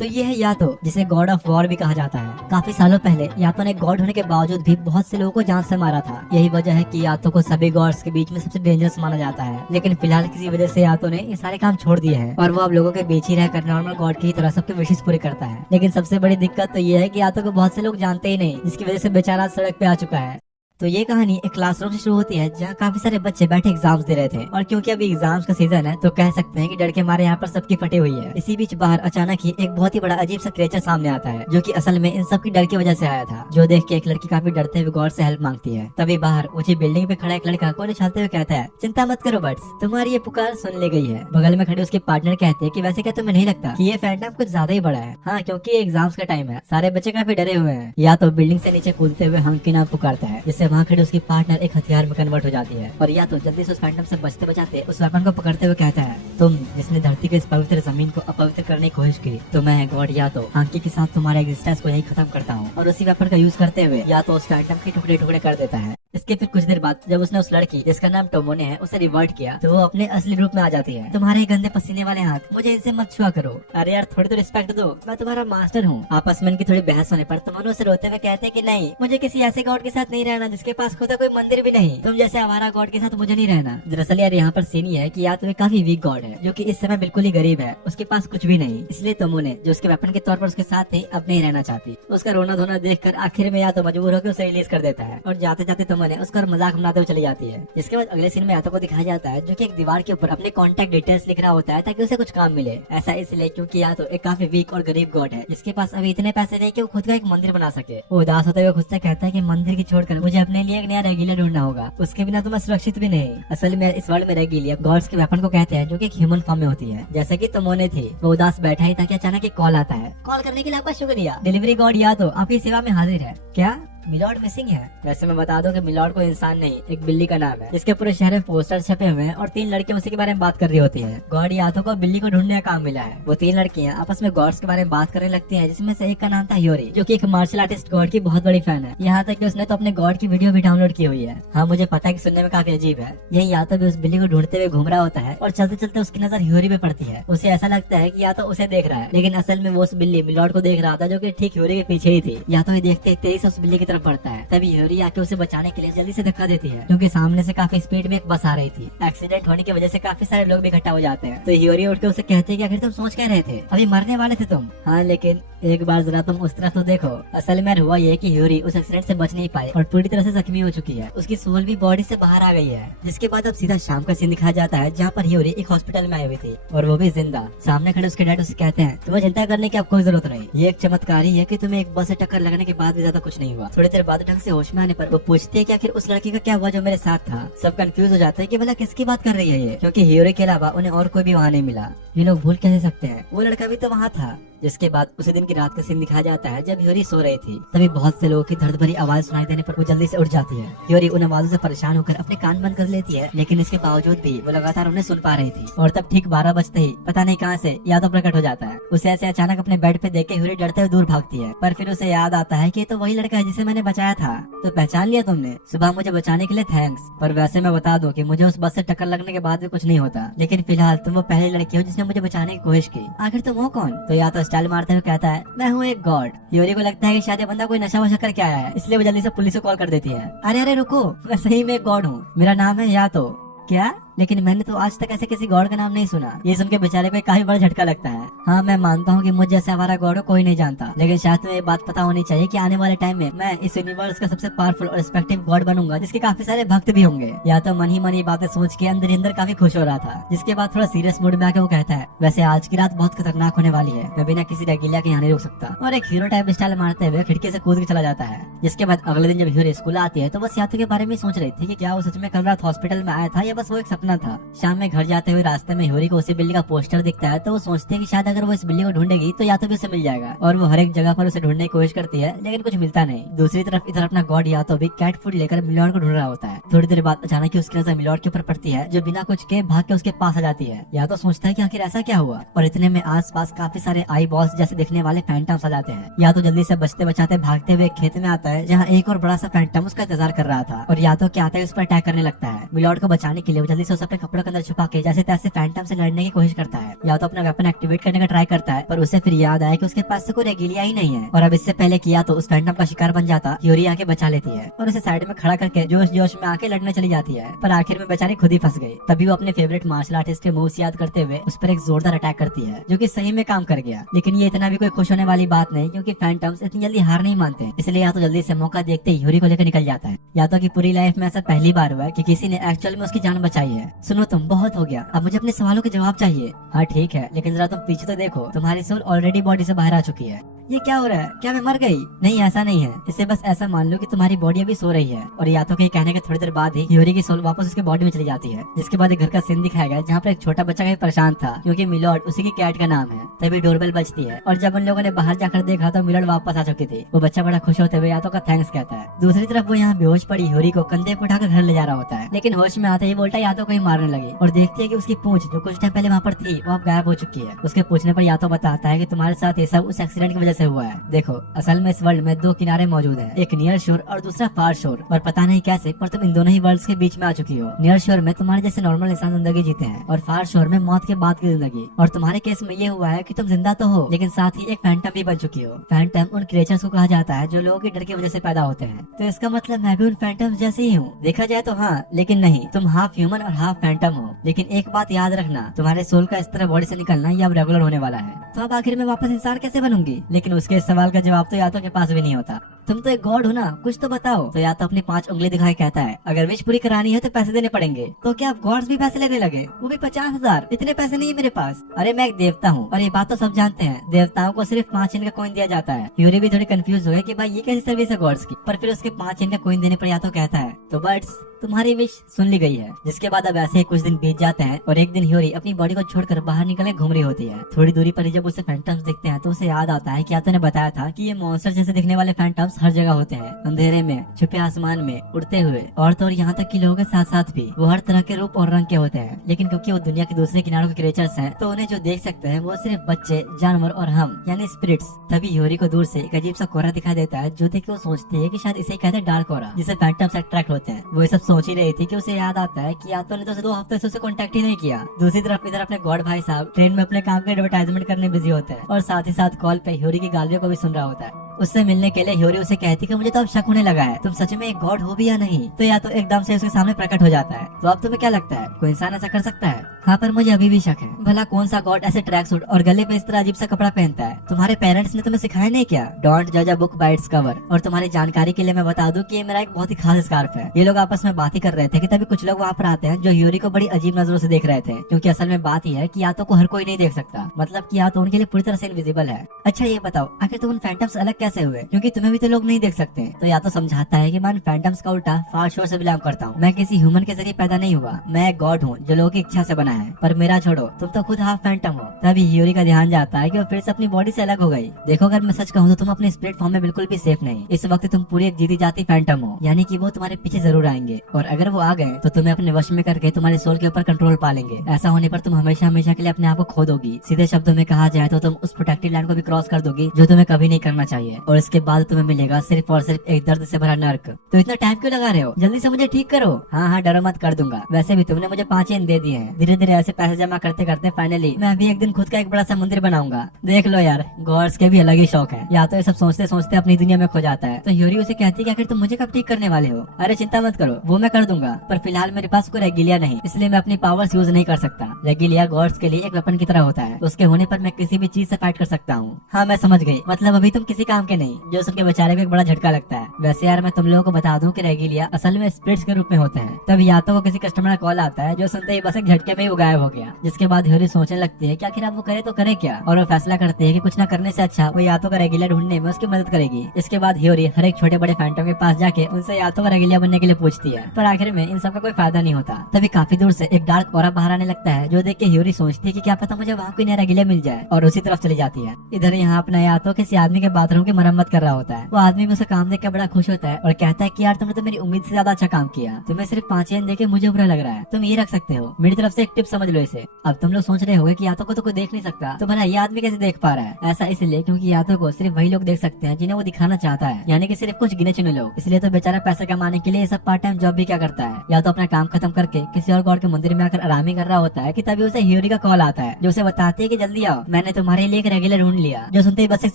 तो ये है यातो, जिसे गॉड ऑफ वॉर भी कहा जाता है। काफी सालों पहले यातो ने गॉड होने के बावजूद भी बहुत से लोगों को जान से मारा था। यही वजह है कि यातो को सभी गॉड्स के बीच में सबसे डेंजरस माना जाता है। लेकिन फिलहाल किसी वजह से यातो ने ये सारे काम छोड़ दिए हैं और वो अब लोगों के बीच ही रहकर नॉर्मल गॉड की तरह सबके विशेष पूरे करता है। लेकिन सबसे बड़ी दिक्कत तो ये है कि यातो को बहुत से लोग जानते ही नहीं, जिसकी वजह से बेचारा सड़क पे आ चुका है। तो ये कहानी एक क्लासरूम से शुरू होती है जहाँ काफी सारे बच्चे बैठे एग्जाम्स दे रहे थे, और क्योंकि अभी एग्जाम्स का सीजन है तो कह सकते हैं कि डर के मारे यहाँ पर सबकी फटी हुई है। इसी बीच बाहर अचानक ही एक बहुत ही बड़ा अजीब सा क्रिएचर सामने आता है, जो कि असल में इन सब की डर की वजह से आया था। जो देख के एक लड़की काफी डरते हुए गॉड से हेल्प मांगती है। तभी बाहर ऊंची बिल्डिंग पे खड़ा एक लड़का कोई उछालते हुए कहता है, चिंता मत करो बट्स, तुम्हारी ये पुकार सुन ली गई है। बगल में खड़े उसके पार्टनर कहते हैं कि वैसे क्या तुम्हें नहीं लगता कि ये फैंटम कुछ ज्यादा ही बड़ा है? हाँ, क्योंकि एग्जाम्स का टाइम है, सारे बच्चे काफी डरे हुए हैं। या तो बिल्डिंग से नीचे कूदते हुए हंक की नाम पुकारता है, जिससे वहाँ खड़े उसकी पार्टनर एक हथियार में कन्वर्ट हो जाती है। और या तो जल्दी से उस फैंटम से बचते बचाते उस वेपन को पकड़ते हुए कहता है, तुम जिसने धरती के इस पवित्र जमीन को अपवित्र करने की कोशिश की, तो मैं गॉड या तो हांकी के साथ तुम्हारे एग्जिस्टेंस को यही खत्म करता हूँ। और उसी वेपन का यूज करते हुए या तो उस फैंटम के टुकड़े टुकड़े कर देता है। इसके फिर कुछ देर बाद जब उसने उस लड़की जिसका नाम टोमोने है उसे रिवर्ट किया, तो वो अपने असली रूप में आ जाती है। तुम्हारे गंदे पसीने वाले हाथ, मुझे इनसे मत छुआ करो। अरे यार, थोड़ी तो रिस्पेक्ट दो, मैं तुम्हारा मास्टर हूँ। आपस में इनकी थोड़ी बहस होने पर टोमोने उसे रोते हुए कहते हैं कि नहीं, मुझे किसी ऐसे गॉड के साथ नहीं रहना जिसके पास खुद कोई मंदिर भी नहीं। तुम जैसे आवारा गॉड के साथ मुझे नहीं रहना। दरअसल यार यहाँ पर सीन ये है कि या तो वे काफी वीक गॉड है, जो कि इस समय बिल्कुल ही गरीब है, उसके पास कुछ भी नहीं। इसलिए टोमोने जो उसके वेपन के तौर पर उसके साथ थे अब नहीं रहना चाहती। उसका रोना धोना देखकर आखिर में या तो मजबूर होकर उसे रिलीज कर देता है, और जाते जाते टोमोने उसका मजाक बनाते हुए चली जाती है। इसके बाद अगले सीन में यातो को दिखाया जाता है, जो कि एक दीवार के ऊपर अपने कॉन्टेक्ट डिटेल्स लिख रहा होता है ताकि उसे कुछ काम मिले। ऐसा इसलिए क्योंकि यातो एक काफी वीक और गरीब गॉड है, जिसके पास अभी इतने पैसे नहीं कि वो खुद का एक मंदिर बना सके। वो उदास होते हुए खुद से कहता है कि मंदिर की छोड़कर मुझे अपने लिए एक नया रेगुलर ढूंढना होगा, उसके बिना तो मैं सुरक्षित भी नहीं। असल में इस वर्ल्ड में रेगुलर गॉड्स के वेपन को कहते हैं, जो कि एक ह्यूमन फॉर्म में होती है। जैसे कि टोमोने थी, वो उदास बैठा ही था कि अचानक एक कॉल आता है। कॉल करने के लिए आपका शुक्रिया, डिलीवरी गॉड या तो आपकी सेवा में हाजिर है। क्या मिलॉर्ड मिसिंग है? वैसे मैं बता दूं कि मिलॉर्ड कोई इंसान नहीं, एक बिल्ली का नाम है, जिसके पूरे शहर में पोस्टर छपे हुए हैं और 3 लड़कियां उसी के बारे में बात कर रही होती हैं। गॉड यातो को बिल्ली को ढूंढने का काम मिला है। वो 3 लड़कियां आपस में गॉड्स के बारे में बात करने लगती हैं, जिसमें से एक का नाम था ह्योरी, जो कि एक मार्शल आर्टिस्ट गॉड की बहुत बड़ी फैन है। यहाँ तक कि उसने तो अपने गॉड की वीडियो भी डाउनलोड की हुई है। हाँ, मुझे पता है कि सुनने में काफी अजीब है। यही यातो भी उस बिल्ली को ढूंढते हुए घूम रहा होता है, और चलते चलते उसकी नजर ह्योरी पे पड़ती है। उसे ऐसा लगता है कि या तो उसे देख रहा है, लेकिन असल में वो उस बिल्ली मिलॉर्ड को देख रहा था, जो कि ठीक ह्योरी के पीछे ही थी। या तो ये देखते तेजी से उस बिल्ली की तरफ बढ़ता है। तभी ह्योरी आके उसे बचाने के लिए जल्दी से धक्का देती है, क्योंकि सामने से काफी स्पीड में एक बस आ रही थी। एक्सीडेंट होने की वजह से काफी सारे लोग भी इकट्ठा हो जाते हैं। तो ह्योरी उठ के उसे कहते हैं कि आखिर तुम सोच क्या रहे थे, अभी मरने वाले थे तुम। हाँ, लेकिन एक बार जरा तुम उस तरफ तो देखो। असल में हुआ ये कि ह्योरी उस एक्सीडेंट से बच नहीं पाई और पूरी तरह से जख्मी हो चुकी है। उसकी सोल भी बॉडी से बाहर आ गई है। जिसके बाद अब सीधा शाम का सीन दिखाया जाता है, जहाँ पर ह्योरी एक हॉस्पिटल में आई हुई थी, और वो भी जिंदा। सामने खड़े उसके डैड उसे कहते हैं, तुम्हें चिंता करने की अब कोई जरूरत नहीं। ये एक चमत्कार ही है कि तुम्हें एक बस से टक्कर लगने के बाद भी ज्यादा कुछ नहीं हुआ। थोड़ी देर बाद ढंग से होश में आने पर वो पूछती है कि आखिर उस लड़की का क्या हुआ जो मेरे साथ था। सब कंफ्यूज हो जाते हैं कि भला किसकी बात कर रही है ये, क्योंकि ह्योरी के अलावा उन्हें और कोई भी वहाँ नहीं मिला। ये लोग भूल कैसे सकते हैं, वो लड़का भी तो वहाँ था। जिसके बाद उसी दिन की रात का सीन दिखाया जाता है, जब ह्योरी सो रही थी। तभी बहुत से लोगों की दर्द भरी आवाज सुनाई देने पर वो जल्दी से उठ जाती है। ह्योरी उन आवाजों से परेशान होकर अपने कान बंद कर लेती है, लेकिन इसके बावजूद भी वो लगातार उन्हें सुन पा रही थी। और तब ठीक 12 बजते ही पता नहीं कहाँ से यादव प्रकट हो जाता है। उसे ऐसे अचानक अपने बेड पे देख के ह्योरी डरते हुए दूर भागती है, पर फिर उसे याद आता है कि ये तो वही लड़का है जिसे मैंने बचाया था। तो पहचान लिया तुमने? सुबह मुझे बचाने के लिए थैंक्स। पर वैसे मैं बता दूं कि मुझे उस बस से टक्कर लगने के बाद भी कुछ नहीं होता, लेकिन फिलहाल तुम वो पहली लड़की हो जिसने मुझे बचाने की कोशिश की। आखिर तुम हो कौन? तो या तो स्टाइल मारते हुए कहता है, मैं हूँ एक गॉड। ह्योरी को लगता है कि शायद ये बंदा कोई नशा वशा करके आया है, इसलिए वो जल्दी से पुलिस को कॉल कर देती है। अरे अरे रुको, मैं सही में एक गॉड हूँ, मेरा नाम है या तो। क्या? लेकिन मैंने तो आज तक ऐसे किसी गॉड का नाम नहीं सुना। ये सुन के बेचारे को काफी बड़ा झटका लगता है। हाँ, मैं मानता हूँ कि मुझ जैसे हमारा गॉड को कोई नहीं जानता, लेकिन शायद तुम्हें ये बात पता होनी चाहिए कि आने वाले टाइम में मैं इस यूनिवर्स का सबसे पावरफुल और रिस्पेक्टिव गॉड बनूंगा, जिसके काफी सारे भक्त भी होंगे। या तो मन ही मन ये बातें सोच के अंदर ही अंदर काफी खुश हो रहा था। जिसके बाद थोड़ा सीरियस मूड में आके वो कहता है, वैसे आज की रात बहुत खतरनाक होने वाली है, मैं बिना किसी रेगिला के यहाँ नहीं रुक सकता। और एक हीरो टाइप स्टाइल मारते हुए खिड़की से कूद के चला जाता है। जिसके बाद अगले दिन जब ह्योरी स्कूल आती है, तो बस यातो के बारे में सोच रही थी कि क्या वो सच में कल रात हॉस्पिटल में आया था या बस वो एक सपना था। शाम में घर जाते हुए रास्ते में ह्योरी को उसी बिल्ली का पोस्टर दिखता है, तो वो सोचती है कि शायद अगर वो इस बिल्ली को ढूंढेगी तो या तो भी उसे मिल जाएगा। और वो हर एक जगह पर उसे ढूंढने की कोशिश करती है, लेकिन कुछ मिलता नहीं। दूसरी तरफ इधर अपना गॉड या तो भी कैट फूड लेकर मिलॉर्ड को ढूंढ रहा होता है। थोड़ी देर बाद अचानक ही उसकी नजर मिलॉर्ड के ऊपर पड़ती है, जो बिना कुछ के भाग के उसके पास आ जाती है। या तो सोचता है कि आखिर ऐसा क्या हुआ, और इतने में आस पास काफी सारे आई बॉस जैसे दिखने वाले फैंटम्स आ जाते हैं। या तो जल्दी से बचते बचाते भागते हुए खेत में आता है, जहाँ एक और बड़ा सा फैंटम उसका इंतजार कर रहा था, और या तो क्या आता है उस पर अटैक करने लगता है। मिलॉर्ड को बचाने के लिए वो जल्दी से उसे अपने कपड़ों के अंदर छुपा के जैसे तैसे फैंटम से लड़ने की कोशिश करता है। या तो अपना वेपन एक्टिवेट करने का ट्राई करता है, पर उसे फिर याद आया कि उसके पास से कोई रेगिलिया ही नहीं है, और अब इससे पहले किया तो उस फैंटम का शिकार बन जाता। ह्यूरी आके बचा लेती है और उसे साइड में खड़ा करके जोश जोश में आके लड़ने चली जाती है, पर आखिर में बेचारी खुद ही फंस गई। तभी वो अपने फेवरेट मार्शल आर्टिस्ट के मूव्स याद करते हुए उस पर एक जोरदार अटैक करती है, जो कि सही में काम कर गया। लेकिन ये इतना भी कोई खुश होने वाली बात नहीं, क्योंकि फैंटम्स इतनी जल्दी हार नहीं मानते, इसलिए या तो जल्दी से मौका देखते ही ह्यूरी को लेकर निकल जाता है। या तो कि पूरी लाइफ में ऐसा पहली बार हुआ है कि किसी ने एक्चुअल में उसकी जान बचाई है। सुनो तुम, बहुत हो गया, अब मुझे अपने सवालों के जवाब चाहिए। हाँ ठीक है, लेकिन जरा तुम पीछे तो देखो, तुम्हारी सोल ऑलरेडी बॉडी से बाहर आ चुकी है। ये क्या हो रहा है? क्या मैं मर गई? नहीं, ऐसा नहीं है। इसे बस ऐसा मान लो कि तुम्हारी बॉडी अभी सो रही है। और या तो के कहने के थोड़ी देर बाद ही ह्यूरी की सोल वापस उसके बॉडी में चली जाती है। जिसके बाद एक घर का सीन दिखाया गया जहाँ पर एक छोटा बच्चा कहीं परेशान था, क्योंकि मिलॉर्ड उसी की कैट का नाम है। तभी डोरबेल बजती है और जब उन लोगों ने बाहर जाकर देखा तो मिलॉर्ड वापस आ चुकी थी। वो बच्चा बड़ा खुश होते हुए या तो का थैंक्स कहता है। दूसरी तरफ वो यहाँ बेहोश पड़ी ह्यूरी को कंधे पे उठाकर घर ले जा रहा होता है, लेकिन होश में आते ही वो उल्टा यातो को ही मारने लगी और देखती है कि उसकी पूंछ जो कुछ टाइम पहले वहाँ पर थी वो अब गायब हो चुकी है। उसके पूछने पर यातो बताता है कि तुम्हारे साथ ये सब उस एक्सीडेंट की वजह से हुआ है। देखो, असल में इस वर्ल्ड में दो किनारे मौजूद हैं, एक नियर शोर और दूसरा फार शोर, और पता नहीं कैसे पर तुम इन दोनों ही वर्ल्ड्स के बीच में आ चुकी हो। नियर शोर में तुम्हारे जैसे नॉर्मल इंसान जिंदगी जीते हैं और फार शोर में मौत के बाद की जिंदगी। और तुम्हारे केस में ये हुआ है कि तुम जिंदा तो हो, लेकिन साथ ही एक फैंटम भी बन चुकी हो। फैंटम उन क्रिएचर्स को कहा जाता है जो लोगों के डर की वजह से पैदा होते हैं। तो इसका मतलब मैं भी उन फैंटम्स जैसे ही हूँ। देखा जाए तो हाँ, लेकिन नहीं, तुम हाफ ह्यूमन और हाफ फैंटम हो। लेकिन एक बात याद रखना, तुम्हारे सोल का इस तरह बॉडी से निकलना ये अब रेगुलर होने वाला है। तो अब आखिर में वापस इंसान कैसे बनूंगी? लेकिन उसके इस सवाल का जवाब तो यातो के पास भी नहीं होता। तुम तो एक गॉड हो ना, कुछ तो बताओ। तो या तो अपनी 5 उंगली दिखाई कहता है, अगर विश पूरी करानी है तो पैसे देने पड़ेंगे। तो क्या अब गॉड्स भी पैसे लेने लगे? वो भी 50,000? इतने पैसे नहीं है मेरे पास। अरे मैं एक देवता हूँ और ये बात तो सब जानते हैं, देवताओं को सिर्फ 5 इनका कॉइन दिया जाता है। ह्यूरी भी थोड़ी कंफ्यूज हो गई कि भाई ये कैसी सर्विस है गॉड्स की, पर फिर उसके 5 इनका कॉइन देने पर या तो कहता है, तो बर्ड्स तुम्हारी विश सुन ली गई है। जिसके बाद अब ऐसे ही कुछ दिन बीत जाते हैं और एक दिन ह्यूरी अपनी बॉडी को छोड़कर बाहर निकले घूम रही होती है। थोड़ी दूरी पर ही जब उसे फैंटम्स दिखते हैं तो उसे याद आता है कि यातो ने बताया था कि ये मॉन्स्टर जैसे दिखने वाले फैंटम्स हर जगह होते हैं, अंधेरे में, छुपे आसमान में, उड़ते हुए, और तो और यहाँ तक कि लोगों के साथ साथ भी। वो हर तरह के रूप और रंग के होते हैं, लेकिन क्योंकि वो दुनिया के दूसरे किनारों के क्रिएचर्स हैं, तो उन्हें जो देख सकते हैं वो सिर्फ बच्चे, जानवर और हम यानी स्पिरिट्स। तभी ह्यूरी को दूर से एक अजीब सा कोहरा दिखाई देता है, जो देख के वो सोचती है कि शायद इसे कहते हैं डार्क कोहरा, जिसे फैंटम्स अट्रैक्ट होते हैं। वो ये सब सोच ही रही थी कि उसे याद आता है कि यातो ने तो 2 हफ्ते से उसे कांटेक्ट ही नहीं किया। दूसरी तरफ इधर अपने गॉड भाई साहब ट्रेन में अपने काम के एडवर्टाइजमेंट करने बिजी होते हैं और साथ ही साथ कॉल पे ह्यूरी की गालियों को भी सुन रहा होता है। उससे मिलने के लिए ह्यूरी उसे कहती कि मुझे तो अब शक होने लगा है, तुम सच में एक गॉड हो भी या नहीं। तो या तो एकदम से उसके सामने प्रकट हो जाता है। तो अब तुम्हें क्या लगता है, कोई इंसान ऐसा कर सकता है? हाँ, पर मुझे अभी भी शक है। भला कौन सा गॉड ऐसे ट्रैक सूट और गले पे इस तरह अजीब सा कपड़ा पहनता है? तुम्हारे पेरेंट्स ने तुम्हें सिखाया नहीं क्या? डोंट जज a book by its cover. और तुम्हारी जानकारी के लिए मैं बता दूं कि ये मेरा एक बहुत ही खास स्कार्फ है। ये लोग आपस में बात ही कर रहे थे कि तभी कुछ लोग वहाँ पर आते हैं जो ह्यूरी को बड़ी अजीब नजरों से देख रहे थे, क्योंकि असल में बात यह है कि यातो को हर कोई नहीं देख सकता, मतलब कि यातो उनके लिए पूरी तरह से इनविजिबल है। अच्छा ये बताओ, आखिर तुम उन फैंटम्स अलग कैसे हुए, क्योंकि तुम्हें भी तो लोग नहीं देख सकते? तो या तो समझाता है कि मैं फैंटम्स का उल्टा फार शोर से बिलोंग करता हूँ। मैं किसी ह्यूमन के जरिए पैदा नहीं हुआ, मैं एक गॉड हूँ जो लोगों की इच्छा से बना है। पर मेरा छोड़ो, तुम तो खुद हाफ फैंटम हो। तभी ह्यूरी का ध्यान जाता है कि वो फिर से अपनी बॉडी से अलग हो गई। देखो, अगर मैं सच कहूँ तो तुम अपने स्पिरिट फॉर्म में बिल्कुल भी सेफ नहीं। इस वक्त तुम पूरी एक जीती जाती फैंटम हो, यानी कि वो तुम्हारे पीछे जरूर आएंगे, और अगर वो आ गए तो तुम्हें अपने वश में करके तुम्हारे सोल के ऊपर कंट्रोल पा लेंगे। ऐसा होने पर तुम हमेशा हमेशा के लिए अपने आप को खो दोगी। सीधे शब्दों में कहा जाए तो तुम उस प्रोटेक्टेड लैंड को भी क्रॉस कर दोगी, जो तुम्हें कभी नहीं करना चाहिए, और इसके बाद तुम्हें मिलेगा सिर्फ और सिर्फ एक दर्द से भरा नर्क। तो इतना टाइम क्यों लगा रहे हो? जल्दी से मुझे ठीक करो। हाँ हाँ, डरो मत, कर दूंगा। वैसे भी तुमने मुझे 5 येन दे दिए हैं। धीरे धीरे ऐसे पैसे जमा करते करते फाइनली मैं भी एक दिन खुद का एक बड़ा सा मंदिर बनाऊंगा। देख लो यार, गॉड्स के भी अलग ही शौक है। या तो ये सब सोचते सोचते अपनी दुनिया में खो जाता है। तो ह्यूरी उसे कहती है कि आखिर तुम मुझे कब ठीक करने वाले हो? अरे चिंता मत करो, वो मैं कर दूंगा, पर फिलहाल मेरे पास कोई रेगिलिया नहीं, इसलिए मैं अपनी पावर्स यूज नहीं कर सकता। रेगिलिया गॉड्स के लिए एक वेपन की तरह होता है, उसके होने पर मैं किसी भी चीज से फाइट कर सकता हूँ। हाँ मैं समझ गई, मतलब अभी तुम किसी काम के नहीं, जो सुन के बेचारे को एक बड़ा झटका लगता है। वैसे यार मैं तुम लोगों को बता दूं कि रेगिलिया असल में स्पिरिट्स के रूप में होते हैं। तब या तो वो किसी कस्टमर का कॉल आता है, जो सुनते ही बस एक झटके में ही वो गायब हो गया। जिसके बाद ह्यूरी सोचने लगती है कि आखिर अब वो करे तो करे क्या, और वो फैसला करते हैं कि कुछ न करने से अच्छा वो यातो का रेगिलिया ढूंढने में उसकी मदद करेगी। इसके बाद ह्यूरी हर एक छोटे बड़े फैंटम के पास जाके उनसे यातो का रेगिलिया बनने के लिए पूछती है, पर आखिर में इन सब का कोई फायदा नहीं होता। तभी काफी दूर से एक डार्क ऑरा बाहर आने लगता है, जो देख के ह्यूरी सोचती है कि क्या पता मुझे वहाँ कोई नया रेगिलिया मिल जाए, और उसी तरफ चली जाती है। इधर यहाँ अपना यातो किसी आदमी के बाथरूम की मरम्मत कर रहा होता है। वो आदमी भी उसे काम देख के बड़ा खुश होता है और कहता है कि यार तुमने तो मेरी उम्मीद से ज्यादा अच्छा काम किया, तुम्हें सिर्फ 5 येन देके मुझे बुरा लग रहा है, तुम ये रख सकते हो। मेरी तरफ से एक टिप समझ लो इसे। अब तुम लोग सोच रहे होगे कि यातो को तो कोई देख नहीं सकता, तो भला ये आदमी कैसे देख पा रहा है? ऐसा इसलिए क्योंकि यातो को सिर्फ वही लोग देख सकते हैं जिन्हें वो दिखाना चाहता है, यानी कि सिर्फ कुछ गिने चुने लोग। इसलिए तो बेचारा पैसे कमाने के लिए सब पार्ट टाइम जॉब भी क्या करता है, या तो अपना काम खत्म करके किसी और गॉड के मंदिर में आकर आराम ही कर रहा होता है कि तभी उसे हियोरी का कॉल आता है, जो उसे बताती है कि जल्दी आओ, मैंने तुम्हारे लिए एक रेगुलर ढूंढ लिया। जो सुनते ही बस एक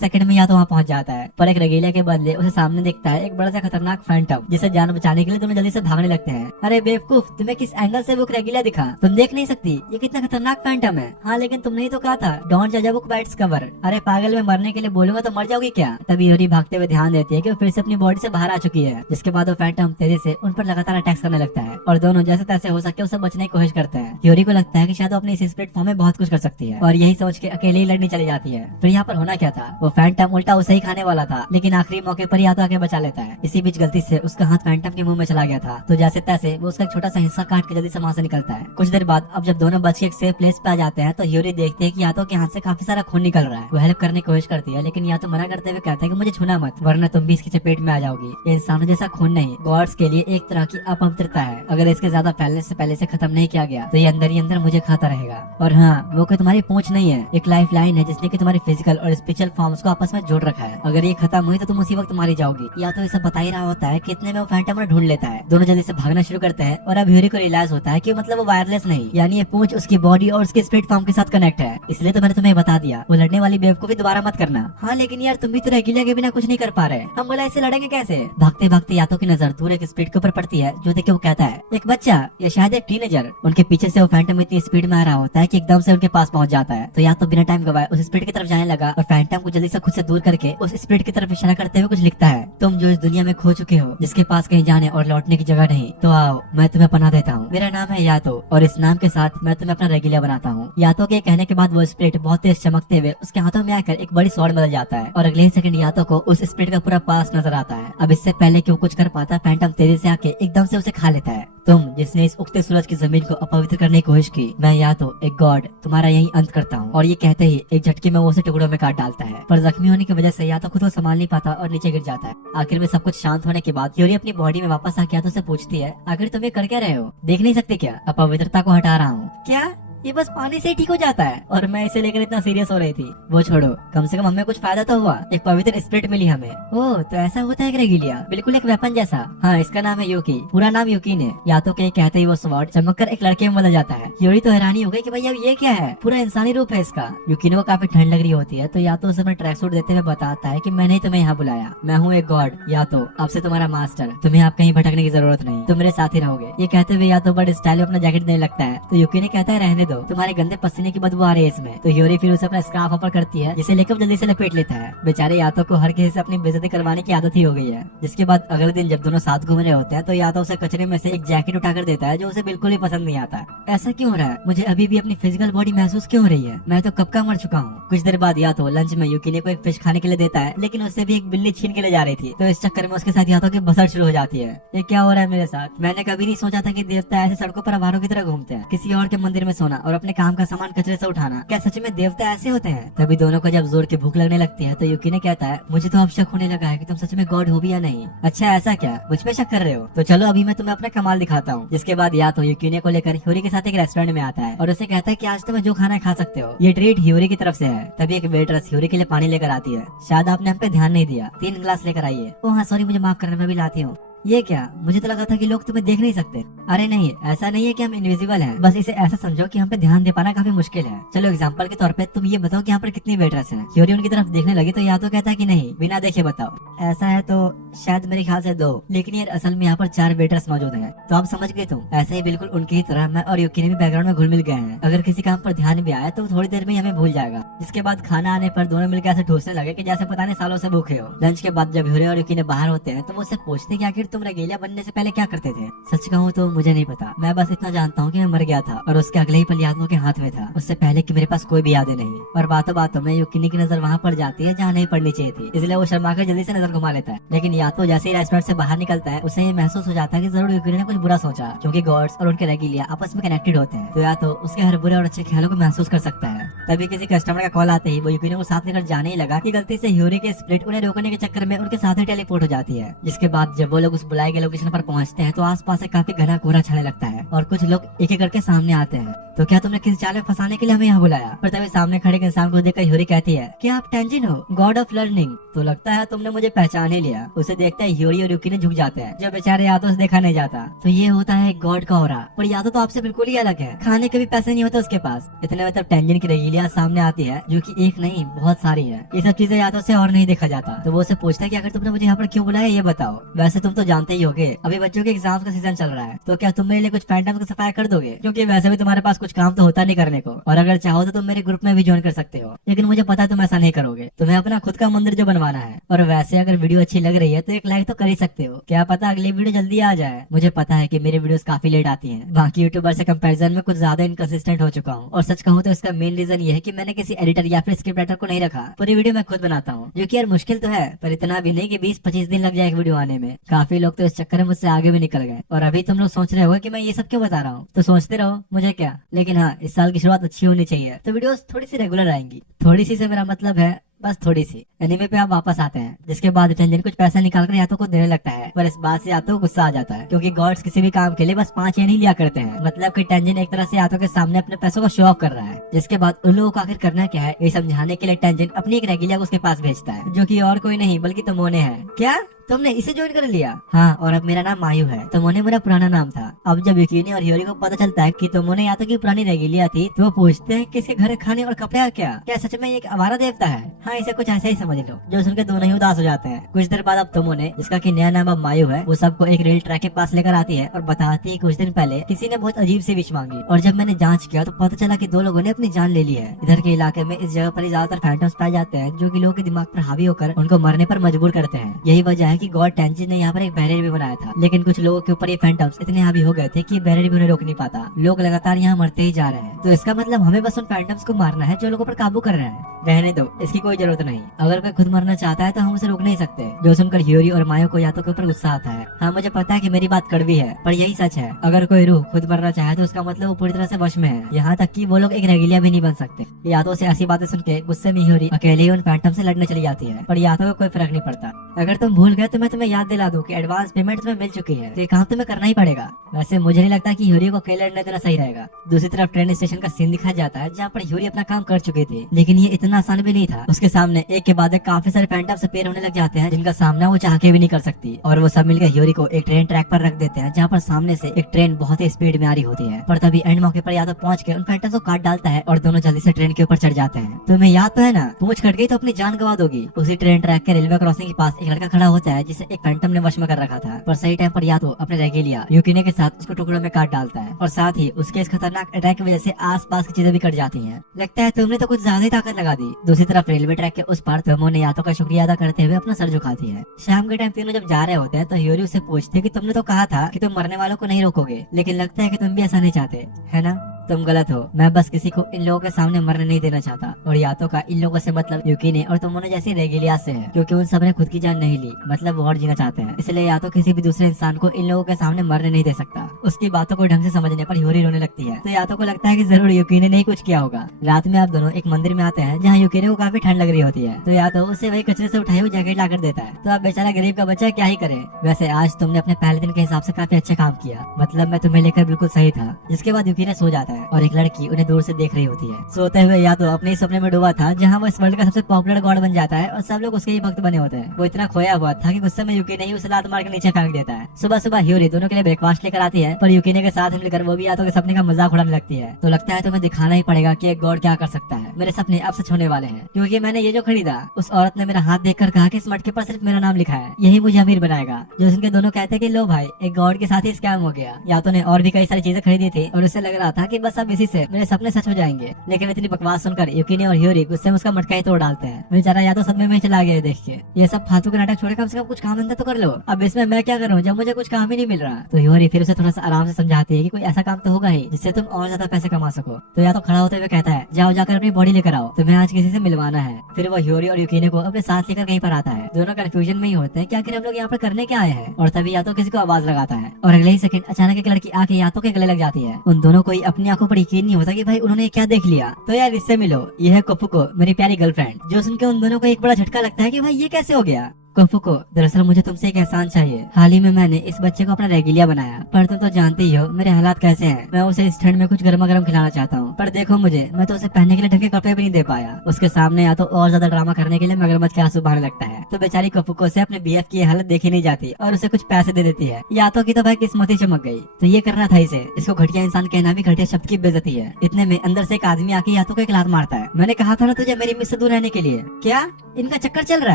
सेकंड में या तो वहाँ पहुंच जाता है, पर एक रेगुलर के बदले उसे सामने दिखता है एक बड़ा सा खतरनाक फैंटम, जिसे जान बचाने के लिए दोनों जल्दी से भागने लगते हैं। अरे बेवकूफ, तुम्हें किस एंगल से बुक रेगुलर दिखा? तुम देख नहीं सकती ये कितना खतरनाक फैंटम है। हाँ लेकिन तुमने ही तो कहा था डोंट जज a book by its cover. अरे पागल, मैं मरने के लिए बोलूंगा तो मर जाओगी क्या? तभी हियोरी भागते हुए ध्यान देती है कि वो फिर से अपनी बॉडी से बाहर आ चुकी है, जिसके बाद वो फैंटम तेजी से उन पर लगातार अटैक करने लगता है और दोनों जैसे तैसे हो सके उसे बचने की कोशिश करते हैं। हियोरी को लगता है कि शायद वो अपने इस स्प्लिट फॉर्म में बहुत कुछ कर सकती है और यही सोच के अकेले ही लड़ने चली जाती है। फिर यहाँ पर होना क्या था, वो फैंटम उल्टा उसे ही खाने वाला था, लेकिन आखिरी मौके पर यातो आके बचा लेता है। इसी बीच गलती से उसका हाथ फैंटम के मुंह में चला गया था, तो जैसे तैसे वो उसका एक छोटा सा हिस्सा काट के जल्दी से वहाँ से निकलता है। कुछ देर बाद अब जब दोनों बच के एक सेफ प्लेस पे आ जाते हैं तो हियोरी देखते है कि यातो के हाथ से काफी सारा खून निकल रहा है। वो हेल्प करने की कोशिश करती है, लेकिन यातो मना करते हुए कहता है कि मुझे छूना मत, वरना तुम भी इसकी चपेट में आ जाओगी। ये इंसानों जैसा खून नहीं, गॉड्स के लिए एक तरह की अपवित्रता है। अगर इसके ज्यादा फैलने से पहले से खत्म नहीं किया गया तो ये अंदर ही अंदर मुझे खाता रहेगा। और हाँ, वो कोई तुम्हारी पूंछ नहीं है, एक लाइफ लाइन है जिसने की तुम्हारी फिजिकल और स्पिरिचुअल फॉर्म्स को आपस में जोड़ रखा है। अगर ये खत्म हुई तो तुम उसी वक्त मारी जाओगी। या तो इसे बता ही रहा होता है कि इतने में वो फैंटम ढूंढ लेता है। दोनों जल्दी से भागना शुरू करते हैं और अब हियोरी को रियलाइज होता है कि मतलब वो वायरलेस नहीं, यानी ये पूंछ उसकी बॉडी और उसके स्पिरिट फॉर्म के साथ कनेक्ट है। इसलिए तो मैंने तुम्हें बता दिया, वो लड़ने वाली बेवकूफी दोबारा मत करना। हाँ लेकिन यार तुम भी तो रेगुलर के बिना कुछ नहीं कर पा रहे, हम बोला इससे लड़ेंगे कैसे? भागते भागते यातो की नजर दूर एक स्पीड के ऊपर पड़ती है, जो देख के वो कहता है एक बच्चा या शायद एक टीनेजर। उनके पीछे से वो फैंटम इतनी स्पीड में आ रहा होता है कि एकदम से उनके पास पहुंच जाता है। तो या तो बिना टाइम गवाए उस स्पीड की तरफ जाने लगा और फैंटम को जल्दी से खुद से दूर करके उस स्पीड की तरफ इशारा करते हुए कुछ लिखता है, तुम जो इस दुनिया में खो चुके हो, जिसके पास कहीं जाने और लौटने की जगह नहीं, तो आओ मैं तुम्हें पनाह देता हूँ। मेरा नाम है यातो और इस नाम के साथ मैं तुम्हें अपना रेगुलर बनाता हूँ। यातो के कहने के बाद वो स्पिरिट बहुत तेज चमकते हुए उसके हाथों में आकर एक बड़ी स्वॉर्ड बदल जाता है और अगले ही सेकंड यातो को उस स्पिरिट का पूरा पास नजर आता है। अब इससे पहले कि वो कुछ कर पाता, फैंटम तेजी से आके एकदम से उसे खा लेता है। तुम जिसने इस उगते सूरज की जमीन को अपवित्र करने की कोशिश की, मैं या तो एक गॉड तुम्हारा यही अंत करता हूँ। और ये कहते ही एक झटके में वो उसे टुकड़ों में काट डालता है, पर जख्मी होने की वजह से या तो खुद को संभाल नहीं पाता और नीचे गिर जाता है। आखिर में सब कुछ शांत होने के बाद हियोरी अपनी बॉडी में वापस आके यातो से पूछती है, आखिर तुम ये कर क्या रहे हो? देख नहीं सकते क्या अपवित्रता को हटा रहा हूँ? क्या ये बस पानी से ही ठीक हो जाता है? और मैं इसे लेकर इतना सीरियस हो रही थी। वो छोड़ो, कम से कम हमें कुछ फायदा तो हुआ, एक पवित्र स्पिरिट मिली हमें। ओह तो ऐसा होता है रेगिलिया, बिल्कुल एक वेपन जैसा। हाँ इसका नाम है यूकी, पूरा नाम यूकी ने। या तो के कहते ही वो स्वॉर्ड चमककर एक लड़के में बदल जाता है। हियोरी तो हैरानी हो गई कि भाई अब ये क्या है, पूरा इंसानी रूप है इसका। यूकी ने वो काफी ठंड लग रही होती है, तो या तो उसे अपना ट्रैक सूट देते हुए बताता है कि मैंने ही तुम्हें यहाँ बुलाया, मैं हूँ एक गॉड, या तो आपसे तुम्हारा मास्टर, तुम्हें आप कहीं भटकने की जरूरत नहीं, तुम मेरे साथ ही रहोगे। ये कहते हुए या तो बड़े स्टाइल में अपना जैकेट देने लगता है, तो यूकी ने कहता है रहने दो, तुम्हारे गंदे पसीने की बदबू आ रही है इसमें। तो हियोरी फिर उसे अपना स्कार्फ ऊपर करती है, जिसे लेकर जल्दी से लपेट लेता है। बेचारे यातो को हर किसी से अपनी बेइज्जती करवाने की आदत ही हो गई है। जिसके बाद अगले दिन जब दोनों साथ घूम रहे होते हैं तो यातो उसे कचरे में से एक जैकेट उठाकर देता है, जो उसे बिल्कुल ही पसंद नहीं आता। ऐसा क्यों हो रहा है? मुझे अभी भी अपनी फिजिकल बॉडी महसूस क्यों हो रही है? मैं तो कब का मर चुका हूँ। कुछ देर बाद यातो लंच में यूकी को एक फिश खाने के लिए देता है, लेकिन उससे भी एक बिल्ली छीन के ले जा रही थी। तो इस चक्कर में उसके साथ यातो की बसर शुरू हो जाती है। ये क्या हो रहा है मेरे साथ? मैंने कभी नहीं सोचा था कि देवता ऐसे सड़कों पर आवारों की तरह घूमते हैं। किसी और के मंदिर में सोना और अपने काम का सामान कचरे से उठाना, क्या सच में देवता ऐसे होते हैं? तभी दोनों को जब जोर की भूख लगने लगती है तो यूकी ने कहता है, मुझे तो अब शक होने लगा है कि तुम सच में गॉड हो भी या नहीं। अच्छा ऐसा क्या, मुझ पे शक कर रहे हो? तो चलो अभी मैं तुम्हें अपना कमाल दिखाता हूँ। जिसके बाद या तो यूकी को लेकर हियोरी के साथ एक रेस्टोरेंट में आता है और उसे कहता है कि आज तुम्हें जो खाना खा सकते हो। ये ट्रीट हियोरी की तरफ से है। तभी एक वेटरेस हियोरी के लिए पानी लेकर आती है। शायद आपने हम पे ध्यान नहीं दिया, 3 गिलास लेकर आइए। ओ हाँ सॉरी, मुझे माफ करना, मैं भी लाती हूँ। ये क्या, मुझे तो लगा था कि लोग तुम्हें देख नहीं सकते। अरे नहीं, ऐसा नहीं है कि हम इनविजिबल हैं, बस इसे ऐसा समझो कि हम पे ध्यान दे पाना काफी मुश्किल है। चलो एग्जांपल के तौर पे तुम ये बताओ कि यहाँ पर कितनी वेटर्स हैं। हियोरी उनकी तरफ देखने लगी तो या तो कहता है कि नहीं, बिना देखे बताओ। ऐसा है तो शायद मेरे ख्याल से 2, लेकिन यार असल में यहाँ पर 4 वेटर्स मौजूद हैं। तो आप समझ गए तुम। ऐसे ही बिल्कुल उनकी ही तरह मैं और यूकी ने भी बैकग्राउंड में घुल मिल गए हैं। अगर किसी काम पर ध्यान भी आया तो थोड़ी देर में ही हमें भूल जाएगा। जिसके बाद खाना आने पर दोनों मिलकर ऐसे ठूसने लगे कि जैसे पता नहीं सालों से भूखे हो। लंच के बाद जब हियोरी और यूकी ने बाहर होते हैं तो वो उससे पूछते कि आखिर तुम रेगेलिया बनने से पहले क्या करते थे? सच कहूँ तो मुझे नहीं पता, मैं बस इतना जानता हूँ कि मैं मर गया था और उसके अगले ही पल यादों के हाथ में था। उससे पहले कि मेरे पास कोई भी यादें नहीं। और बातों बातों में यूकी की नजर वहाँ पड़ जाती है जहाँ नहीं पड़नी चाहिए थी, इसलिए वो शर्मा कर जल्दी से नजर घुमा लेता है। लेकिन यातो जैसे ही रेस्टोरेंट से बाहर निकलता है उसे ये महसूस हो जाता है कि जरूर यूकी ने कुछ बुरा सोचा, क्योंकि गॉड्स और उनके रेगेलिया आपस में कनेक्टेड होते हैं। तो या तो उसके हर बुरे और अच्छे ख्यालों को महसूस कर सकता है। तभी किसी कस्टमर का कॉल आते ही वो यूकी को साथ लेकर जाने ही लगा कि गलती से हियोरी के स्प्लिट उन्हें रोकने के चक्कर में उनके साथ ही टेलीपोर्ट हो जाती है। जिसके बाद जब वो लोग उस बुलाए गए लोकेशन पर पहुंचते हैं तो आसपास से काफी घना कोहरा छाने लगता है और कुछ लोग एक एक करके सामने आते हैं। तो क्या तुमने किसी चाल में फंसाने के लिए हमें यहाँ बुलाया? पर तभी सामने खड़े एक इंसान को देखकर ह्यूरी कहती है कि आप टेंजिन हो, गॉड ऑफ लर्निंग। तो लगता है तुमने मुझे पहचान ही लिया। उसे देखते ही ह्यूरी और यूकी ने झुक जाते हैं, जो बेचारे यादों से देखा नहीं जाता। तो ये होता है गॉड का ऑरा, पर यादों तो आपसे बिल्कुल ही अलग है, खाने के भी पैसे नहीं होते उसके पास। इतने में तब टेंजिन की रेगिलिया सामने आती है, जो कि एक नहीं बहुत सारी है। ये सब चीजें यादों से और नहीं देखा जाता। तो वो उसे पूछता है कि अगर तुमने मुझे यहाँ पर क्यों बुलाया ये बताओ। वैसे तुम तो जानते ही होगे अभी बच्चों के एग्जाम का सीजन चल रहा है, तो क्या तुम मेरे लिए कुछ फैंटम्स का सफाया कर दोगे? क्योंकि वैसे भी तुम्हारे पास कुछ काम तो होता नहीं करने को, और अगर चाहो तो तुम मेरे ग्रुप में भी ज्वाइन कर सकते हो। लेकिन मुझे पता है तुम ऐसा नहीं करोगे, तुम्हें अपना खुद का मंदिर जो बनवाना है। और वैसे अगर वीडियो अच्छी लग रही है तो एक लाइक तो कर ही सकते हो, क्या पता अगली वीडियो जल्दी आ जाए। मुझे पता है कि मेरी वीडियोस काफी लेट आती हैं, बाकी यूट्यूबर से कंपैरिजन में कुछ ज्यादा इनकंसिस्टेंट हो चुका हूँ। और सच कहूँ तो इसका मेन रीजन ये है कि मैंने किसी एडिटर या फिर स्क्रिप्ट राइटर को नहीं रखा, पूरी वीडियो मैं खुद बनाता हूँ, जो कि यार मुश्किल तो है, पर इतना भी नहीं कि 20-25 दिन लग जाए एक वीडियो आने में। काफी लोग तो इस चक्कर में मुझसे आगे भी निकल गए। और अभी तुम लोग सोच रहे हो कि मैं ये सब क्यों बता रहा हूँ, तो सोचते रहो, मुझे क्या। लेकिन हाँ, इस साल की शुरुआत अच्छी होनी चाहिए, तो वीडियोस थोड़ी सी रेगुलर आएंगी। थोड़ी सी से मेरा मतलब है बस थोड़ी सी। एनीमे पे आप वापस आते हैं, जिसके बाद टेंजिन कुछ पैसा निकाल कर यातो को देने लगता है, पर इस बात से यातो को गुस्सा आ जाता है, क्योंकि गॉड्स किसी भी काम के लिए बस 5 येन ही लिया करते हैं। मतलब कि टेंजिन एक तरह से यातो के सामने अपने पैसों को शो ऑफ कर रहा है। जिसके बाद उन लोगों को आखिर करना क्या है ये समझाने के लिए टेंजिन अपनी एक रेगिलिया को उसके पास भेजता है, जो कि और कोई नहीं बल्कि तोमोने है। क्या तुमने इसे ज्वाइन कर लिया? हाँ, और अब मेरा नाम मायू है। तोमोने मेरा पुराना नाम था। अब जब युकिने और ह्यूरी को पता चलता है कि तोमोने यातो की पुरानी रेगिलिया थी, तो वो पूछते हैं कि इसके घर खाने और कपड़े क्या सच में ये एक आवारा देवता है? हाँ, इसे कुछ ऐसा ही समझ लो। जो सुनकर दोनों ही उदास हो जाते हैं। कुछ देर बाद अब तोमोने, जिसका कि नया नाम अब मायू है, वो सबको एक रेल ट्रैक के पास लेकर आती है और बताती है कुछ दिन पहले किसी ने बहुत अजीब सी विश मांगी, और जब मैंने जांच किया तो पता चला कि 2 लोगों ने अपनी जान ले ली है। इधर के इलाके में इस जगह पर ही ज्यादातर फैंटम्स पाए जाते हैं, जो कि लोगों के दिमाग पर हावी होकर उनको मरने पर मजबूर करते हैं। यही वजह है कि गॉड टेंजिन यहाँ पर एक बैरियर भी बनाया था, लेकिन कुछ लोगों के ऊपर ये फैंटम्स इतने हावी हो गए थे कि बैरियर भी उन्हें रोक नहीं पाता। लोग लगातार यहाँ मरते ही जा रहे हैं। तो इसका मतलब हमें बस उन फैंटम्स को मारना है जो लोगों पर काबू कर रहे हैं। रहने दो, इसकी कोई जरूरत नहीं। अगर कोई खुद मरना चाहता है तो हम उसे रोक नहीं सकते। जो सुनकर ह्यूरी और मायो को यातो के ऊपर गुस्सा आता है। हाँ, मुझे पता है कि मेरी बात कड़वी है, पर यही सच है। अगर कोई रूह खुद मरना चाहे तो उसका मतलब वो पूरी तरह से वश में है। यहाँ तक कि वो लोग एक रेगिलिया भी नहीं बन सकते। यातो से ऐसी बातें सुन के गुस्से में ह्यूरी अकेले ही उन फैंटम से लड़ने चली जाती है, पर यातो को कोई फर्क नहीं पड़ता। अगर तुम भूल गए तो मैं तुम्हें याद दिला दूं कि एडवांस पेमेंट तुम्हें मिल चुकी है, तो ये काम तुम्हें करना ही पड़ेगा। वैसे मुझे नहीं लगता कि ह्यूरी को अकेले लड़ने देना सही रहेगा। दूसरी तरफ ट्रेन स्टेशन का सीन दिखाया जाता है, जहाँ पर ह्यूरी अपना काम कर चुके थे, लेकिन ये इतना आसान भी नहीं था। उसके सामने एक के बाद एक काफी सारे फैंटम से पेड़ होने लग जाते हैं, जिनका सामना वो चाह के भी नहीं कर सकती। और वो सब मिलकर ह्यूरी को एक ट्रेन ट्रैक पर रख देते हैं, जहाँ पर सामने से एक ट्रेन बहुत ही स्पीड में आ रही होती है। पर तभी एंड मौके पर यादव पहुंच के उन फैंटम्स को काट डालता है और दोनों जल्दी से ट्रेन के ऊपर चढ़ जाते हैं। तुम्हें याद तो है ना, पूंछ कट गई तो अपनी जान गवा दोगी। उसी ट्रेन ट्रैक के रेलवे क्रॉसिंग के पास एक लड़का खड़ा होता है, जिसे एक फैंटम ने वश में कर रखा था। पर सही टाइम पर यादव अपने रेगिलिया युकिने के साथ उसको टुकड़ों में काट डालता है, और साथ ही उसके इस खतरनाक अटैक की वजह से आसपास की चीजें भी कट जाती हैं। लगता है तुमने तो कुछ ज्यादा ही ताकत लगा दी। दूसरी तरफ रेलवे ट्रैक के उस पार तोमोने यातो का शुक्रिया अदा करते हुए अपना सर झुकाती है। शाम के टाइम तीनों जब जा रहे होते हैं तो ह्यूरी उससे पूछते कि तुमने तो कहा था कि तुम मरने वालों को नहीं रोकोगे, लेकिन लगता है कि तुम भी ऐसा नहीं चाहते, है ना? तुम गलत हो। मैं बस किसी को इन लोगों के सामने मरने नहीं देना चाहता। और यातो का इन लोगों से मतलब युकिने और तोमोने जैसी रेगिलिया से है, क्योंकि उन सब ने खुद की जान नहीं ली, मतलब वो और जीना चाहते हैं। इसलिए यातो किसी भी दूसरे इंसान को इन लोगों के सामने मरने नहीं दे सकता। उसकी बातों को ढंग से समझने पर ह्यूरी रोने लगती है, तो यातो को लगता है कि जरूर युकिने ने ही कुछ किया होगा। रात में आप दोनों एक मंदिर में आते हैं, जहाँ युकिने को काफी ठंड लग रही होती है, तो यातो उसे वही कचरे से उठाई हुई जैकेट लाकर देता है। तो अब बेचारा गरीब का बच्चा क्या ही करे। वैसे आज तुमने अपने पहले दिन के हिसाब से काफी अच्छा काम किया, मतलब मैं तुम्हें लेकर बिल्कुल सही था। जिसके बाद युकिने सो जाता है और एक लड़की उन्हें दूर से देख रही होती है। सोते हुए या तो अपने सपने में डूबा था, जहाँ वो इस वर्ल्ड का सबसे पॉपुलर गॉड बन जाता है और सब लोग उसके ही भक्त बने होते हैं। वो इतना खोया हुआ था कि गुस्से में युकिने ही उसे लात मार के नीचे फेंक देता है। सुबह सुबह ह्यूरी दोनों के लिए ब्रेकफास्ट लेकर आती है, पर युकिने के साथ मिलकर वो भी यातो के सपने का मजाक उड़ाने लगती है। तो लगता है तुम्हें दिखाना ही पड़ेगा कि एक गॉड क्या कर सकता है। मेरे सपने अब सच होने वाले हैं, क्योंकि मैंने ये जो खरीदा, उस औरत ने मेरा हाथ देखकर कहा कि इस मटके पर सिर्फ मेरा नाम लिखा है, यही मुझे अमीर बनाएगा। जो सुनकर दोनों कहते हैं कि लो भाई, एक गॉड के साथ ही स्कैम हो गया। यातो ने और भी कई सारी चीजें खरीदी थी और उसे लग रहा था कि बस अब इसी से मेरे सपने सच हो जाएंगे। लेकिन इतनी बकवास सुनकर युकिने और ह्यूरी गुस्से में उसका मटका ही तोड़ डालते हैं। बेचारा या तो सदमे में चला गया देख के। ये सब फालतू का नाटक छोड़े कम से कम कुछ काम धंधा तो कर लो। अब इसमें मैं क्या करूँ जब मुझे कुछ काम ही नहीं मिल रहा। तो ह्यूरी फिर उसे थोड़ा सा आराम से समझाती है कि कोई ऐसा काम तो होगा ही जिससे तुम और ज्यादा पैसे कमा सको। तो या तो खड़ा होते हुए कहता है, जाओ जाकर अपनी बॉडी लेकर आओ, तुम्हें आज किसी से मिलवाना है। फिर वो ह्यूरी और युकिने को अपने साथ लेकर कहीं पर आता है। दोनों कंफ्यूजन में ही होते हैं कि आखिर हम लोग यहाँ पर करने क्या आए हैं। और तभी या तो किसी को आवाज लगाता है और अगले ही सेकंड अचानक एक लड़की आके यातो के गले लग जाती है। उन दोनों को अपनी आंखों पर यकीन नहीं होता कि भाई उन्होंने क्या देख लिया। तो यार इससे मिलो, ये है कोफुको, मेरी प्यारी गर्लफ्रेंड। जो सुनकर उन दोनों को एक बड़ा झटका लगता है कि भाई ये कैसे हो गया। कोफुको, दरअसल मुझे तुमसे एक एहसान चाहिए। हाल ही में मैंने इस बच्चे को अपना रेगिलिया बनाया, पर तुम तो जानते ही हो मेरे हालात कैसे हैं। मैं उसे इस ठंड में कुछ गर्मा गर्म खिलाना चाहता हूँ, पर देखो मुझे, मैं तो उसे पहनने के लिए ढंग के कपड़े भी नहीं दे पाया। उसके सामने या तो और ज्यादा ड्रामा करने के लिए मगरमच्छ के आंसू बहाने लगता है, तो बेचारी कोफुको से अपने बीएफ की हालत देखी नहीं जाती और उसे कुछ पैसे दे देती है। यातो की तो भाई किस्मत ही चमक गई। तो ये करना था इसे। इसको घटिया इंसान कहना भी घटिया शब्द की बेइज्जती है। इतने में अंदर से एक आदमी आके यातो को एक लात मारता है। मैंने कहा था ना तुझे मेरी मिस से दूर रहने के लिए। क्या इनका चक्कर चल रहा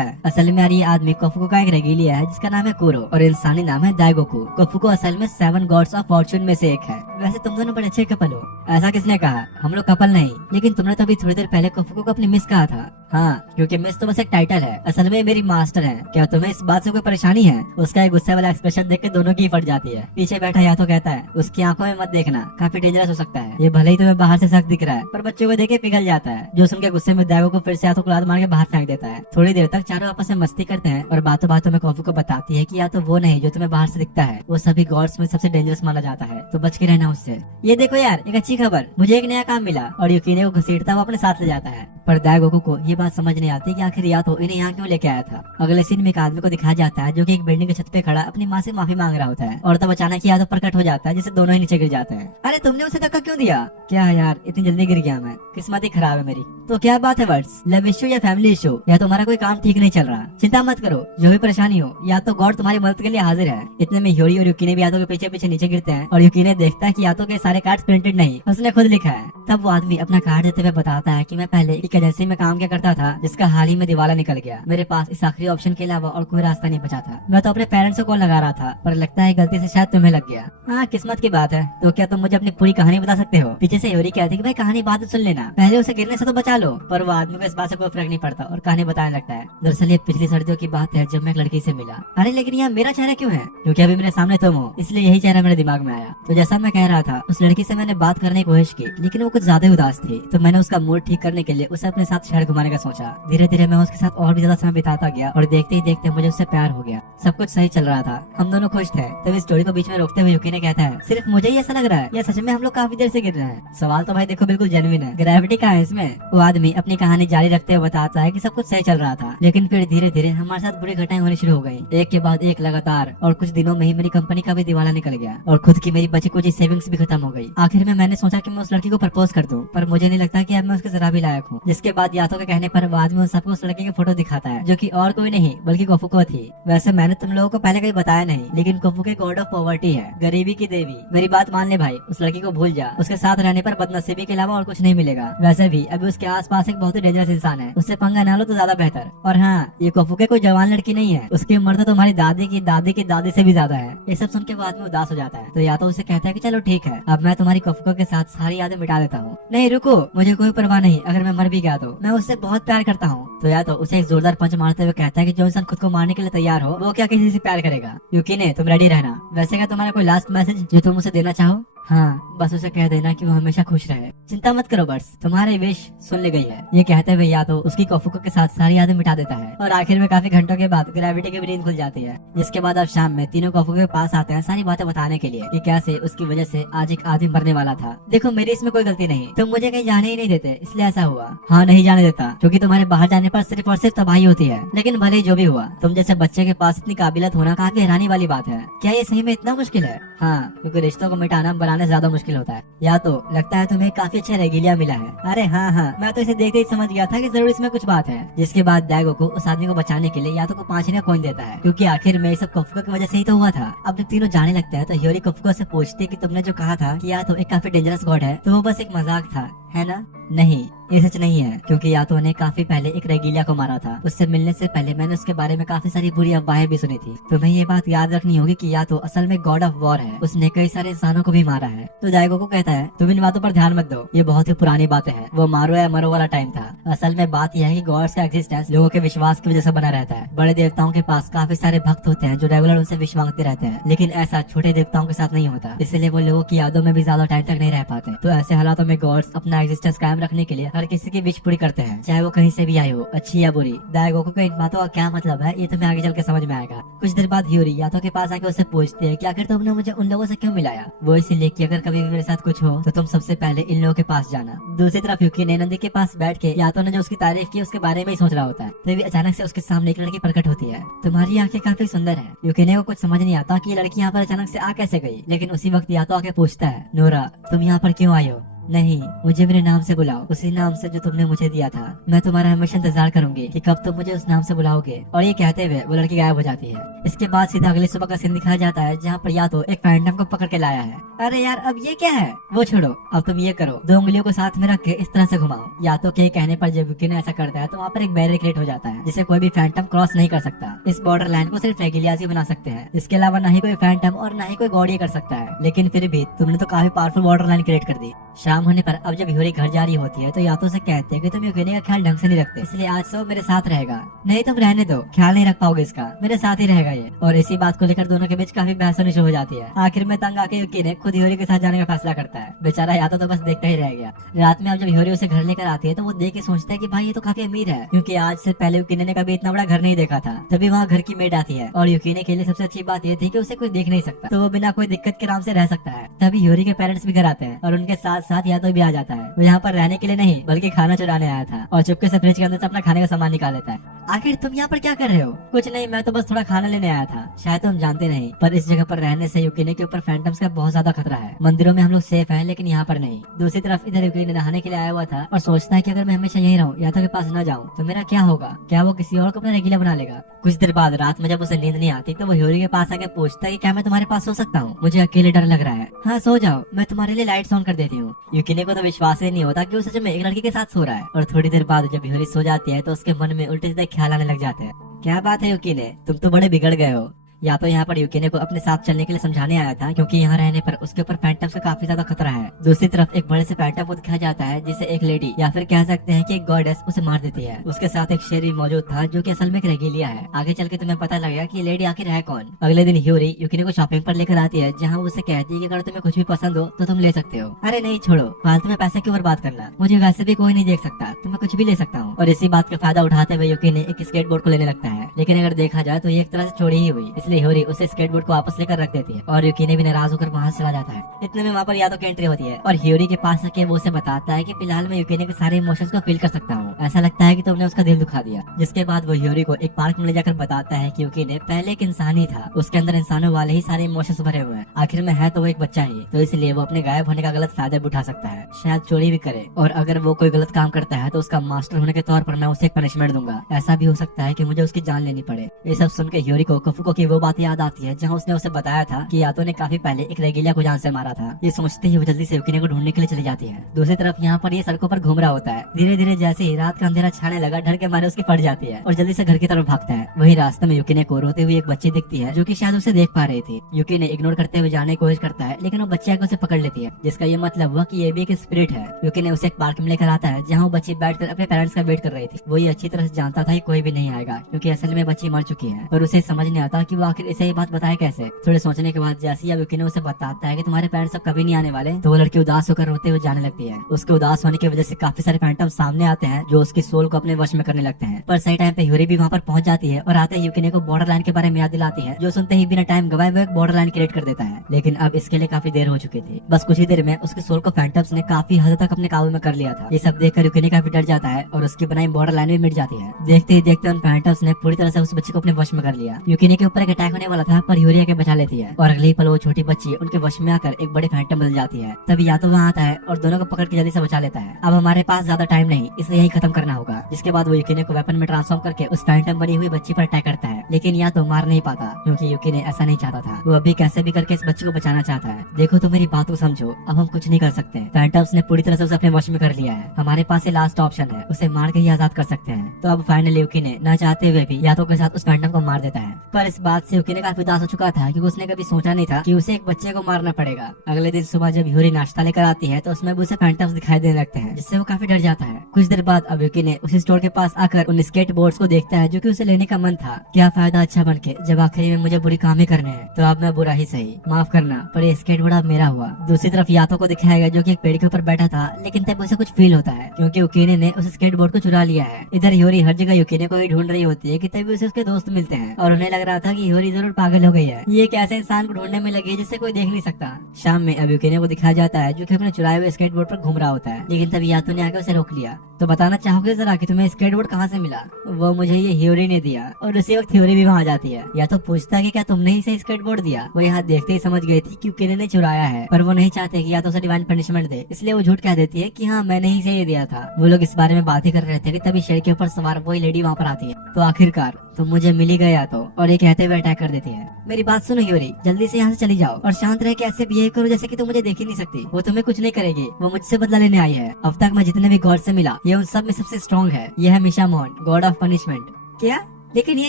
है? असल में यार ये आदमी कोफुको का एक रेगिलिया है जिसका नाम है कुरो और इंसानी नाम है दाइगोकू। कोफुको असल में 7 गॉड्स ऑफ फॉर्चून में से एक है। वैसे तुम दोनों बड़े अच्छे कपल हो। ऐसा किसने कहा? हम लोग कपल नहीं, लेकिन तुमने तो अभी थोड़ी देर पहले कोफुको को अपनी मिस कहा था। हाँ, क्योंकि मिस तो बस एक टाइटल है, असल में मेरी मास्टर है। क्या तुम्हें इस बात से कोई परेशानी है? उसका एक गुस्से वाला एक्सप्रेशन देख के दोनों की फट जाती है। पीछे बैठा यातो कहता है, उसकी आंखों में मत देखना, काफी डेंजरस हो सकता है। ये भले ही तुम्हें बाहर से सख्त दिख रहा है, पर बच्चों को देखे पिघल जाता है। जो सुन के गुस्से में दाइगो को फिर से यातो को लात मार के बाहर फेंक देता है। थोड़ी देर तक चारों आपस में मस्ती करते हैं और बातों बातों में कॉफी को बताती है कि या तो वो नहीं जो तुम्हें बाहर से दिखता है, वो सभी गॉड्स में सबसे डेंजरस माना जाता है, तो बच के रहना उससे। ये देखो यार, एक अच्छी खबर, मुझे एक नया काम मिला। और युकीने को घसीटता वो अपने साथ ले जाता है। पर दाइगोकू को ये बात समझ नहीं आती कि आखिर यातो इन्हें यहाँ क्यों लेके आया था। अगले सीन में एक आदमी को दिखाया जाता है जो कि एक बिल्डिंग के छत पे खड़ा अपनी माँ से माफी मांग रहा होता है और तब अचानक यातो प्रकट हो जाता है जिससे दोनों ही नीचे गिर जाते हैं। अरे तुमने उसे धक्का क्यों दिया? क्या यार, इतनी जल्दी गिर गया मैं, किस्मत ही खराब है मेरी। तो क्या बात है वर्ड्स, लव इश्यू या फैमिली इश्यू, या तुम्हारा कोई काम ठीक नहीं चल रहा? चिंता मत करो, जो भी परेशानी हो या तो गॉड तुम्हारी मदद के लिए हाजिर है। इतने में ह्योरी और युकीने भी यातो के पीछे पीछे नीचे गिरते हैं और युकीने देखता है कि यातो के सारे कार्ड्स प्रिंटेड नहीं, उसने खुद लिखा है। तब वो आदमी अपना कार्ड देते हुए बताता है कि मैं पहले एक एजेंसी में काम किया करता था जिसका हाल ही में दिवाला निकल गया। मेरे पास इस आखिरी ऑप्शन के अलावा और कोई रास्ता नहीं बचा था। मैं तो अपने पेरेंट्स को कॉल लगा रहा था, पर लगता है गलती से शायद तुम्हें लग गया। हाँ, किस्मत की बात है। तो क्या तुम मुझे अपनी पूरी कहानी बता सकते हो? पीछे से ह्योरी कहती है कि भाई कहानी बाद में सुन लेना, पहले उसे गिरने से तो बचा लो। पर वो आदमी को इस बात से कोई फर्क नहीं पड़ता और कहानी बताने लगता है। दरअसल ये पिछली सर्दियों की बात है जब मैं एक लड़की से मिला। अरे लेकिन यहाँ मेरा चेहरा क्यों है? क्योंकि अभी मेरे सामने तुम हो, इसलिए यही चेहरा मेरे दिमाग में आया। तो जैसा मैं कह रहा था, उस लड़की से मैंने बात करने की कोशिश की, लेकिन वो कुछ ज्यादा उदास थी। तो मैंने उसका मूड ठीक करने के लिए उसे अपने साथ शहर घुमाने का सोचा। धीरे धीरे मैं उसके साथ और भी ज्यादा समय बिताता गया और देखते ही देखते मुझे उससे प्यार हो गया। सब कुछ सही चल रहा था, हम दोनों खुश थे। तब इस स्टोरी को बीच में रोकते हुए युकीने कहता है, सिर्फ मुझे ही ऐसा लग रहा है या सच में हम लोग काफी देर से गिर रहे हैं? सवाल तो भाई देखो बिल्कुल जेन्युइन है, ग्रेविटी कहाँ है इसमें? वो आदमी अपनी कहानी जारी रखते हुए बताता है कि सब कुछ सही चल रहा था, लेकिन फिर धीरे धीरे हमारे साथ बुरी घटनाएं होनी शुरू हो गई, एक के बाद एक लगातार। और कुछ दिनों में ही मेरी कंपनी का भी दिवाला निकल गया और खुद की मेरी बची कुछ सेविंग्स भी खत्म हो गई। आखिर में मैंने सोचा कि मैं उस लड़की को प्रपोज कर दूं, पर मुझे नहीं लगता कि अब मैं उसके जरा भी लायक हूँ। जिसके बाद यातो के कहने पर वो आदमी सबको उस लड़की की फोटो दिखाता है जो कि और कोई नहीं बल्कि कोफुको थी। वैसे मैंने तुम लोगों को पहले कहीं बताया नहीं, लेकिन कोफुको गॉड ऑफ पॉवर्टी है, गरीबी की देवी। मेरी बात मान ले भाई, उस लड़की को भूल जा। उसके साथ रहने पर बदनसीबी के अलावा और कुछ नहीं मिलेगा। वैसे भी अभी उसके आसपास एक बहुत ही डेंजरस इंसान है, उससे पंगा ना लो तो ज्यादा बेहतर। और हाँ, ये कोफुको कोई जवान लड़की नहीं है, उसकी उम्र तो तुम्हारी दादी की दादी की दादी से भी ज्यादा है। ये सब सुन के वो आदमी उदास हो जाता है। तो या तो उसे कहता है कि चलो ठीक है, अब मैं तुम्हारी कोफुको के साथ सारी यादें मिटा देता हूँ। नहीं रुको, मुझे कोई परवाह नहीं, अगर मैं मर भी गया तो मैं उससे बहुत प्यार करता हूँ। तो या तो उसे एक जोरदार पंच मारते हुए कहता है कि जो इंसान खुद को मारने के लिए तैयार हो वो क्या किसी से प्यार करेगा? युकीने, तुम रेडी रहना। वैसे क्या तुम्हारा कोई लास्ट मैसेज जो तुम उसे देना चाहो? हाँ, बस उसे कह देना कि वो हमेशा खुश रहे। चिंता मत करो बस, तुम्हारी विश सुन ली गई है। ये कहते हुए या तो उसकी कोफुको के साथ सारी यादें मिटा देता है और आखिर में काफी घंटों के बाद ग्रेविटी की भी नींद खुल जाती है। जिसके बाद अब शाम में तीनों कोफुको के पास आते हैं सारी बातें बताने के लिए कि कैसे उसकी वजह से आज एक आदमी मरने वाला था। देखो मेरी इसमें कोई गलती नहीं, तुम मुझे कहीं जाने ही नहीं देते इसलिए ऐसा हुआ। हाँ, नहीं जाने देता क्योंकि तुम्हारे बाहर जाने पर सिर्फ और सिर्फ तबाही होती है। लेकिन भले ही जो भी हुआ, तुम जैसे बच्चे के पास इतनी काबिलियत होना काफी हैरानी वाली बात है। क्या ये सही में इतना मुश्किल है? हाँ, क्योंकि रिश्तों को मिटाना बनाने ज्यादा मुश्किल होता है। या तो लगता है तुम्हें काफी अच्छा रेगिलिया मिला है। अरे हाँ, मैं तो इसे देखते ही समझ गया था कि जरूर इसमें कुछ बात है। जिसके बाद दाइगोकू उस आदमी को बचाने के लिए यातो को 5 का कॉइन देता है, क्योंकि आखिर में सब कोफुको की वजह से ही तो हुआ था। अब जब तीनों जाने लगते हैं तो ह्योरी कोफुको से पूछती है कि तुमने जो कहा था कि यातो एक काफी डेंजरस गॉड है, तो वो बस एक मजाक था, है ना? नहीं, ये सच नहीं है, क्योंकि यातो ने काफी पहले एक रेगिलिया को मारा था। उससे मिलने से पहले मैंने उसके बारे में काफी सारी बुरी अफवाहें भी सुनी थी। तुम्हें ये बात याद रखनी होगी कि यातो असल में गॉड ऑफ वॉर है, उसने कई सारे इंसानों को भी मारा है। तो दाइगोकू कहता है तुम इन बातों पर ध्यान मत दो, ये बहुत ही पुरानी बातें हैं, वो मारो या मरो वाला टाइम था। असल में बात यह है कि गॉड्स का एग्जिस्टेंस लोगों के विश्वास की वजह से बना रहता है। बड़े देवताओं के पास काफी सारे भक्त होते हैं जो रेगुलर उनसे विश मांगते रहते हैं, लेकिन ऐसा छोटे देवताओं के साथ नहीं होता, इसलिए वो लोगों की यादों में भी ज्यादा टाइम तक नहीं रह पाते। तो ऐसे हालातों में गॉड्स अपना एग्जिस्टेंस कायम रखने के लिए हर हर किसी की विश पूरी करते हैं, चाहे वो कहीं से भी आई हो, अच्छी या बुरी। दाइगोकू को इन बातों का क्या मतलब है ये तुम्हें आगे चल के समझ में आएगा। कुछ देर बाद ह्यूरी यातो के पास आके उससे पूछती है कि आखिर तुमने मुझे उन लोगों से क्यों मिलाया। वो इसीलिए कि अगर कभी भी मेरे साथ कुछ हो तो तुम सबसे पहले इन लोगों के पास जाना। दूसरी तरफ यूकिने नंदी के पास बैठ के यातो ने जो उसकी तारीफ की उसके बारे में ही सोच रहा होता है, तभी अचानक से उसके सामने एक लड़की प्रकट होती है। तुम्हारी आंखें काफी सुंदर है। यूकिने को कुछ समझ नहीं आता कि ये लड़की यहाँ पर अचानक से आ कैसे गई, लेकिन उसी वक्त यातो आके पूछता है, नोरा तुम यहाँ पर क्यों आई हो? नहीं, मुझे मेरे नाम से बुलाओ, उसी नाम से जो तुमने मुझे दिया था। मैं तुम्हारा हमेशा इंतजार करूंगी कि कब तुम मुझे उस नाम से बुलाओगे। और ये कहते हुए वो लड़की गायब हो जाती है। इसके बाद सीधा अगली सुबह का सीन दिखाया जाता है, जहाँ पर यातो एक फैंटम को पकड़ के लाया है। अरे यार अब ये क्या है? वो छोड़ो, अब तुम ये करो, 2 उंगलियों को साथ में रख के इस तरह से घुमाओ। यातो के कहने पर जब यूकिने ऐसा करता है तो वहाँ पर एक बैरियर क्रिएट हो जाता है, जिसे कोई भी फैंटम क्रॉस नहीं कर सकता। इस बॉर्डर लाइन को सिर्फ रेगिलियास ही बना सकते हैं। इसके अलावा न ही कोई फैंटम और न ही कोई गॉड ये कर सकता है। लेकिन फिर भी तुमने तो काफी पावरफुल बॉर्डर लाइन क्रिएट कर दी। शाम होने पर अब जब ह्यूरी घर जा रही होती है तो यातो से कहते हैं कि तुम यूकिने का ख्याल ढंग से नहीं रखते, इसलिए आज से वो मेरे साथ रहेगा। नहीं तुम रहने दो, ख्याल नहीं रख पाओगे इसका, मेरे साथ ही रहेगा ये। और इसी बात को लेकर दोनों के बीच काफी बहस होनी शुरू हो जाती है। आखिर में तंग आके यूकिने खुद ह्यूरी के साथ जाने का फैसला करता है। बेचारा यातो तो बस देखता ही रह गया। रात में अब जब ह्यूरी उसे घर लेकर आती है तो वो देख के सोचता है कि भाई ये तो काफी अमीर है, क्योंकि आज से पहले यूकिने ने कभी इतना बड़ा घर नहीं देखा था। तभी वहाँ घर की मेड आती है और यूकिने के लिए सबसे अच्छी बात ये थी कि उसे कोई देख नहीं सकता, तो वो बिना कोई दिक्कत के आराम से रह सकता है। तभी ह्यूरी के पेरेंट्स भी घर आते हैं और उनके साथ साथ यातो भी आ जाता है। वो यहाँ पर रहने के लिए नहीं बल्कि खाना चुराने आया था और चुपके से फ्रिज के अंदर से अपना खाने का सामान निकाल लेता है। आखिर तुम यहाँ पर क्या कर रहे हो? कुछ नहीं, मैं तो बस थोड़ा खाना लेने आया था। शायद तुम जानते नहीं, पर इस जगह पर रहने से यूकिने के ऊपर फैंटम्स का बहुत ज्यादा खतरा है। मंदिरों में हम लोग सेफ हैं, लेकिन यहाँ पर नहीं। दूसरी तरफ इधर यूकिने नहाने के लिए आया हुआ था और सोचता है कि अगर मैं हमेशा यहीं रहूँ, यातो के पास न जाऊँ तो मेरा क्या होगा? क्या वो किसी और को अपना रेगुलर बना लेगा? कुछ देर बाद रात में जब उसे नींद नहीं आती तो वो ह्यूरी के पास आके पूछता है कि क्या मैं तुम्हारे पास सो सकता हूँ? मुझे अकेले डर लग रहा है। हाँ सो जाओ, मैं तुम्हारे लिए लाइट्स ऑन कर देती हूँ। यूकिने को तो विश्वास ही नहीं होता कि वो सच में एक लड़की के साथ सो रहा है। और थोड़ी देर बाद जब ह्यूरी सो जाती है तो उसके मन में उल्टे सीधे ख्याल आने लग जाते हैं। क्या बात है यूकिने, तुम तो बड़े बिगड़ गए हो। या तो यहाँ पर यूकिने को अपने साथ चलने के लिए समझाने आया था, क्योंकि यहाँ रहने पर उसके ऊपर फैंटम्स का काफी ज्यादा खतरा है। दूसरी तरफ एक बड़े से फैंटम को दिखाया जाता है, जिसे एक लेडी या फिर कह सकते हैं कि एक गॉडेस उसे मार देती है। उसके साथ एक शेर भी मौजूद था, जो कि असल में एक रेगिलिया है। आगे चल के तुम्हें पता लगेगा कि ये लेडी आखिर है कौन। अगले दिन ह्यूरी यूकिने को शॉपिंग पर लेकर आती है, जहाँ उसे कहती है कि अगर तुम्हें कुछ भी पसंद हो तो तुम ले सकते हो। अरे नहीं छोड़ो, फालतू में पैसे क्यों बर्बाद करना, मुझे वैसे भी कोई नहीं देख सकता, तो मैं कुछ भी ले सकता हूँ। और इसी बात का फायदा उठाते हुए यूकिने एक स्केटबोर्ड को लेने लगता है। लेकिन अगर देखा जाए तो ये एक तरह से चोरी ही हुई, इसलिए ह्यूरी उसे स्केटबोर्ड को वापस लेकर रख देती है और यूकिने भी नाराज होकर वहाँ से चला जाता है। इतने में वहाँ पर यातो की एंट्री होती है और ह्यूरी के पास आके वो उसे बताता है कि फिलहाल मैं यूकिने के सारे इमोशंस को फील कर सकता हूँ। ऐसा लगता है कि तुमने उसका दिल दुखा दिया। जिसके बाद वो ह्यूरी को एक पार्क में ले जाकर बताता है कि यूकिने पहले एक इंसान ही था, उसके अंदर इंसानों वाले ही सारे इमोशंस भरे हुए हैं। आखिर में है तो वो एक बच्चा ही, तो इसलिए वो अपने गायब होने का गलत फायदा भी उठा सकता है, शायद चोरी भी करे। और अगर वो कोई गलत काम करता है तो उसका मास्टर होने के तौर पर मैं उसे एक पनिशमेंट दूंगा। ऐसा भी हो सकता है कि मुझे उसकी जान लेनी पड़े। ये सब सुन के ह्यूरी को कफुको की वो बात याद आती है, जहाँ उसने उसे बताया था कि यातो ने काफी पहले एक रेगिलिया को जान से मारा था। ये सोचते ही वो जल्दी से यूकिने को ढूंढने के लिए चली जाती है। दूसरी तरफ यहाँ पर ये सड़कों पर घूम रहा होता है। धीरे धीरे जैसे ही रात का अंधेरा छाने लगा, डर के मारे उसकी फट जाती है और जल्दी से घर की तरफ भागता है। वही रास्ते में यूकिने को रोते हुए एक बच्ची दिखती है, जो कि शायद उसे देख पा रही थी। यूकिने इग्नोर करते हुए जाने की कोशिश करता है, लेकिन वो बच्ची आके उसे पकड़ लेती है, जिसका ये मतलब हुआ कि ये भी एक स्पिरिट है। यूकिने उसे एक पार्क में लेकर आता है, जहाँ वो बच्ची बैठकर अपने पेरेंट्स का वेट कर रही थी। वो ये अच्छी तरह से जानता था कि कोई भी नहीं आएगा, क्योंकि असल में बच्ची मर चुकी है। और उसे समझ नहीं आता कि वो आखिर इसे ये बात बताए कैसे। थोड़े सोचने के बाद जैसे ही यूकिने उसे बताता है कि तुम्हारे पेरेंट्स अब कभी नहीं आने वाले, तो वो लड़की उदास होकर रोते हुए जाने लगती है। उसके उदास होने की वजह से काफी सारे फैंटम सामने आते हैं, जो उसकी सोल को अपने वश में करने लगते हैं। पर सही टाइम पे ह्यूरी भी वहाँ पर पहुंच जाती है और आते ही यूकिने को बॉर्डर लाइन के बारे में याद दिलाती है, जो सुनते ही बिना टाइम गवाए वो एक बॉर्डर लाइन क्रिएट कर देता है। लेकिन अब इसके लिए काफी देर हो चुकी थी। बस कुछ ही देर में उसके सोल को फैंटम्स ने काफी हद तक अपने काबू में कर लिया था। ये सब देखकर यूकिने काफी डर जाता है और उसकी बनाई बॉर्डर लाइन भी मिट जाती है। देखते ही देखते उन फैंटम्स ने पूरी तरह से उस बच्चे को अपने वश में कर लिया। यूकिने के ऊपर एक अटैक होने वाला था, पर ह्यूरी आके बचा लेती है और अगले ही पल वो छोटी बच्ची उनके वश में आकर एक बड़े फैंटम बदल जाती है। तभी यातो वहाँ आता है और दोनों को पकड़ के जल्दी से बचा लेता है। अब हमारे पास ज्यादा टाइम नहीं, इसे यही खत्म करना होगा। जिसके बाद वो यूकिने को वेपन में ट्रांसफॉर्म करके उस फैंटम बनी हुई बच्ची पर अटैक करता है, लेकिन यातो मार नहीं पाता, क्योंकि यूकिने ऐसा नहीं चाहता था। वो अभी कैसे भी करके इस बच्ची को बचाना चाहता है। देखो तो मेरी बात को समझो, अब हम कुछ नहीं कर सकते। फैंटम्स ने पूरी तरह से उसे अपने वश में कर लिया है। हमारे पास ये लास्ट ऑप्शन है, उसे मार के ही आजाद कर सकते हैं। तो अब फाइनली यूकिने न चाहते हुए भी यातो के साथ उस फैंटम को मार देता है। पर इस बात से यूकी ने काफी उदास हो चुका था क्योंकि उसने कभी सोचा नहीं था कि उसे एक बच्चे को मारना पड़ेगा। अगले दिन सुबह जब यूरी नाश्ता लेकर आती है तो उसमें उसे फैंटम्स दिखाई देने लगते हैं, जिससे वो काफी डर जाता है। कुछ देर बाद अब यूकी ने उस स्टोर के पास आकर उन स्केट बोर्ड्स को देखता है जो कि उसे लेने का मन था। क्या फायदा अच्छा बन के जब आखिरी में मुझे बुरी काम ही करने हैं, तो अब मैं बुरा ही सही, माफ करना पर ये स्केट बोर्ड अब मेरा हुआ। दूसरी तरफ यातो को दिखाया गया जो कि एक पेड़ के ऊपर बैठा था, लेकिन तब उसे कुछ फील होता है क्योंकि यूकीने ने उस स्केट बोर्ड को चुरा लिया है। इधर यूरी हर जगह यूकीने को ही ढूंढ रही होती है कि तभी उसे उसके दोस्त मिलते हैं और उन्हें लग रहा था कि यूरी जरूर पागल हो गई है, ये एक ऐसे इंसान को ढूंढने में लगी है जिससे कोई देख नहीं सकता। शाम में अब यूकीने को दिखाया जाता है जो कि अपने चुराए हुए स्केट बोर्ड पर घूम रहा होता है, लेकिन तभी यातो ने आके उसे रोक लिया। तो बताना चाहोगे जरा कि तुम्हें स्केट बोर्ड कहाँ से मिला? वो मुझे ये ह्यूरी ने दिया। और उसी वक्त ह्यूरी भी वहाँ जाती है। या तो पूछता है कि क्या तुमने ही से स्केट बोर्ड दिया? वो यहाँ देखते ही समझ गई थी कि यूकीने ने चुराया है, पर वो नहीं चाहते कि या तो उसे डिवाइन पनिशमेंट दे, इसलिए वो झूठ कह देती है कि हाँ मैंने ही से ये दिया था। वो लोग इस बारे में बात ही कर रहे थे कि तभी शेर के ऊपर सवार वही लेडी वहाँ पर आती है। तो आखिरकार तो मुझे मिल ही गया तो, और ये कहते हुए अटैक कर देती है। मेरी बात सुनो ह्यूरी, जल्दी से यहाँ से चली जाओ और शांत रह के ऐसे बिहेव करो जैसे कि तुम मुझे देख ही नहीं सकती। वो तुम्हें कुछ नहीं करेगी, वो मुझसे बदला लेने आई है। अब तक मैं जितने भी गॉड से मिला ये उन सब में सबसे स्ट्रॉन्ग है। ये है मिशामोन, गॉड ऑफ पनिशमेंट। क्या? लेकिन ये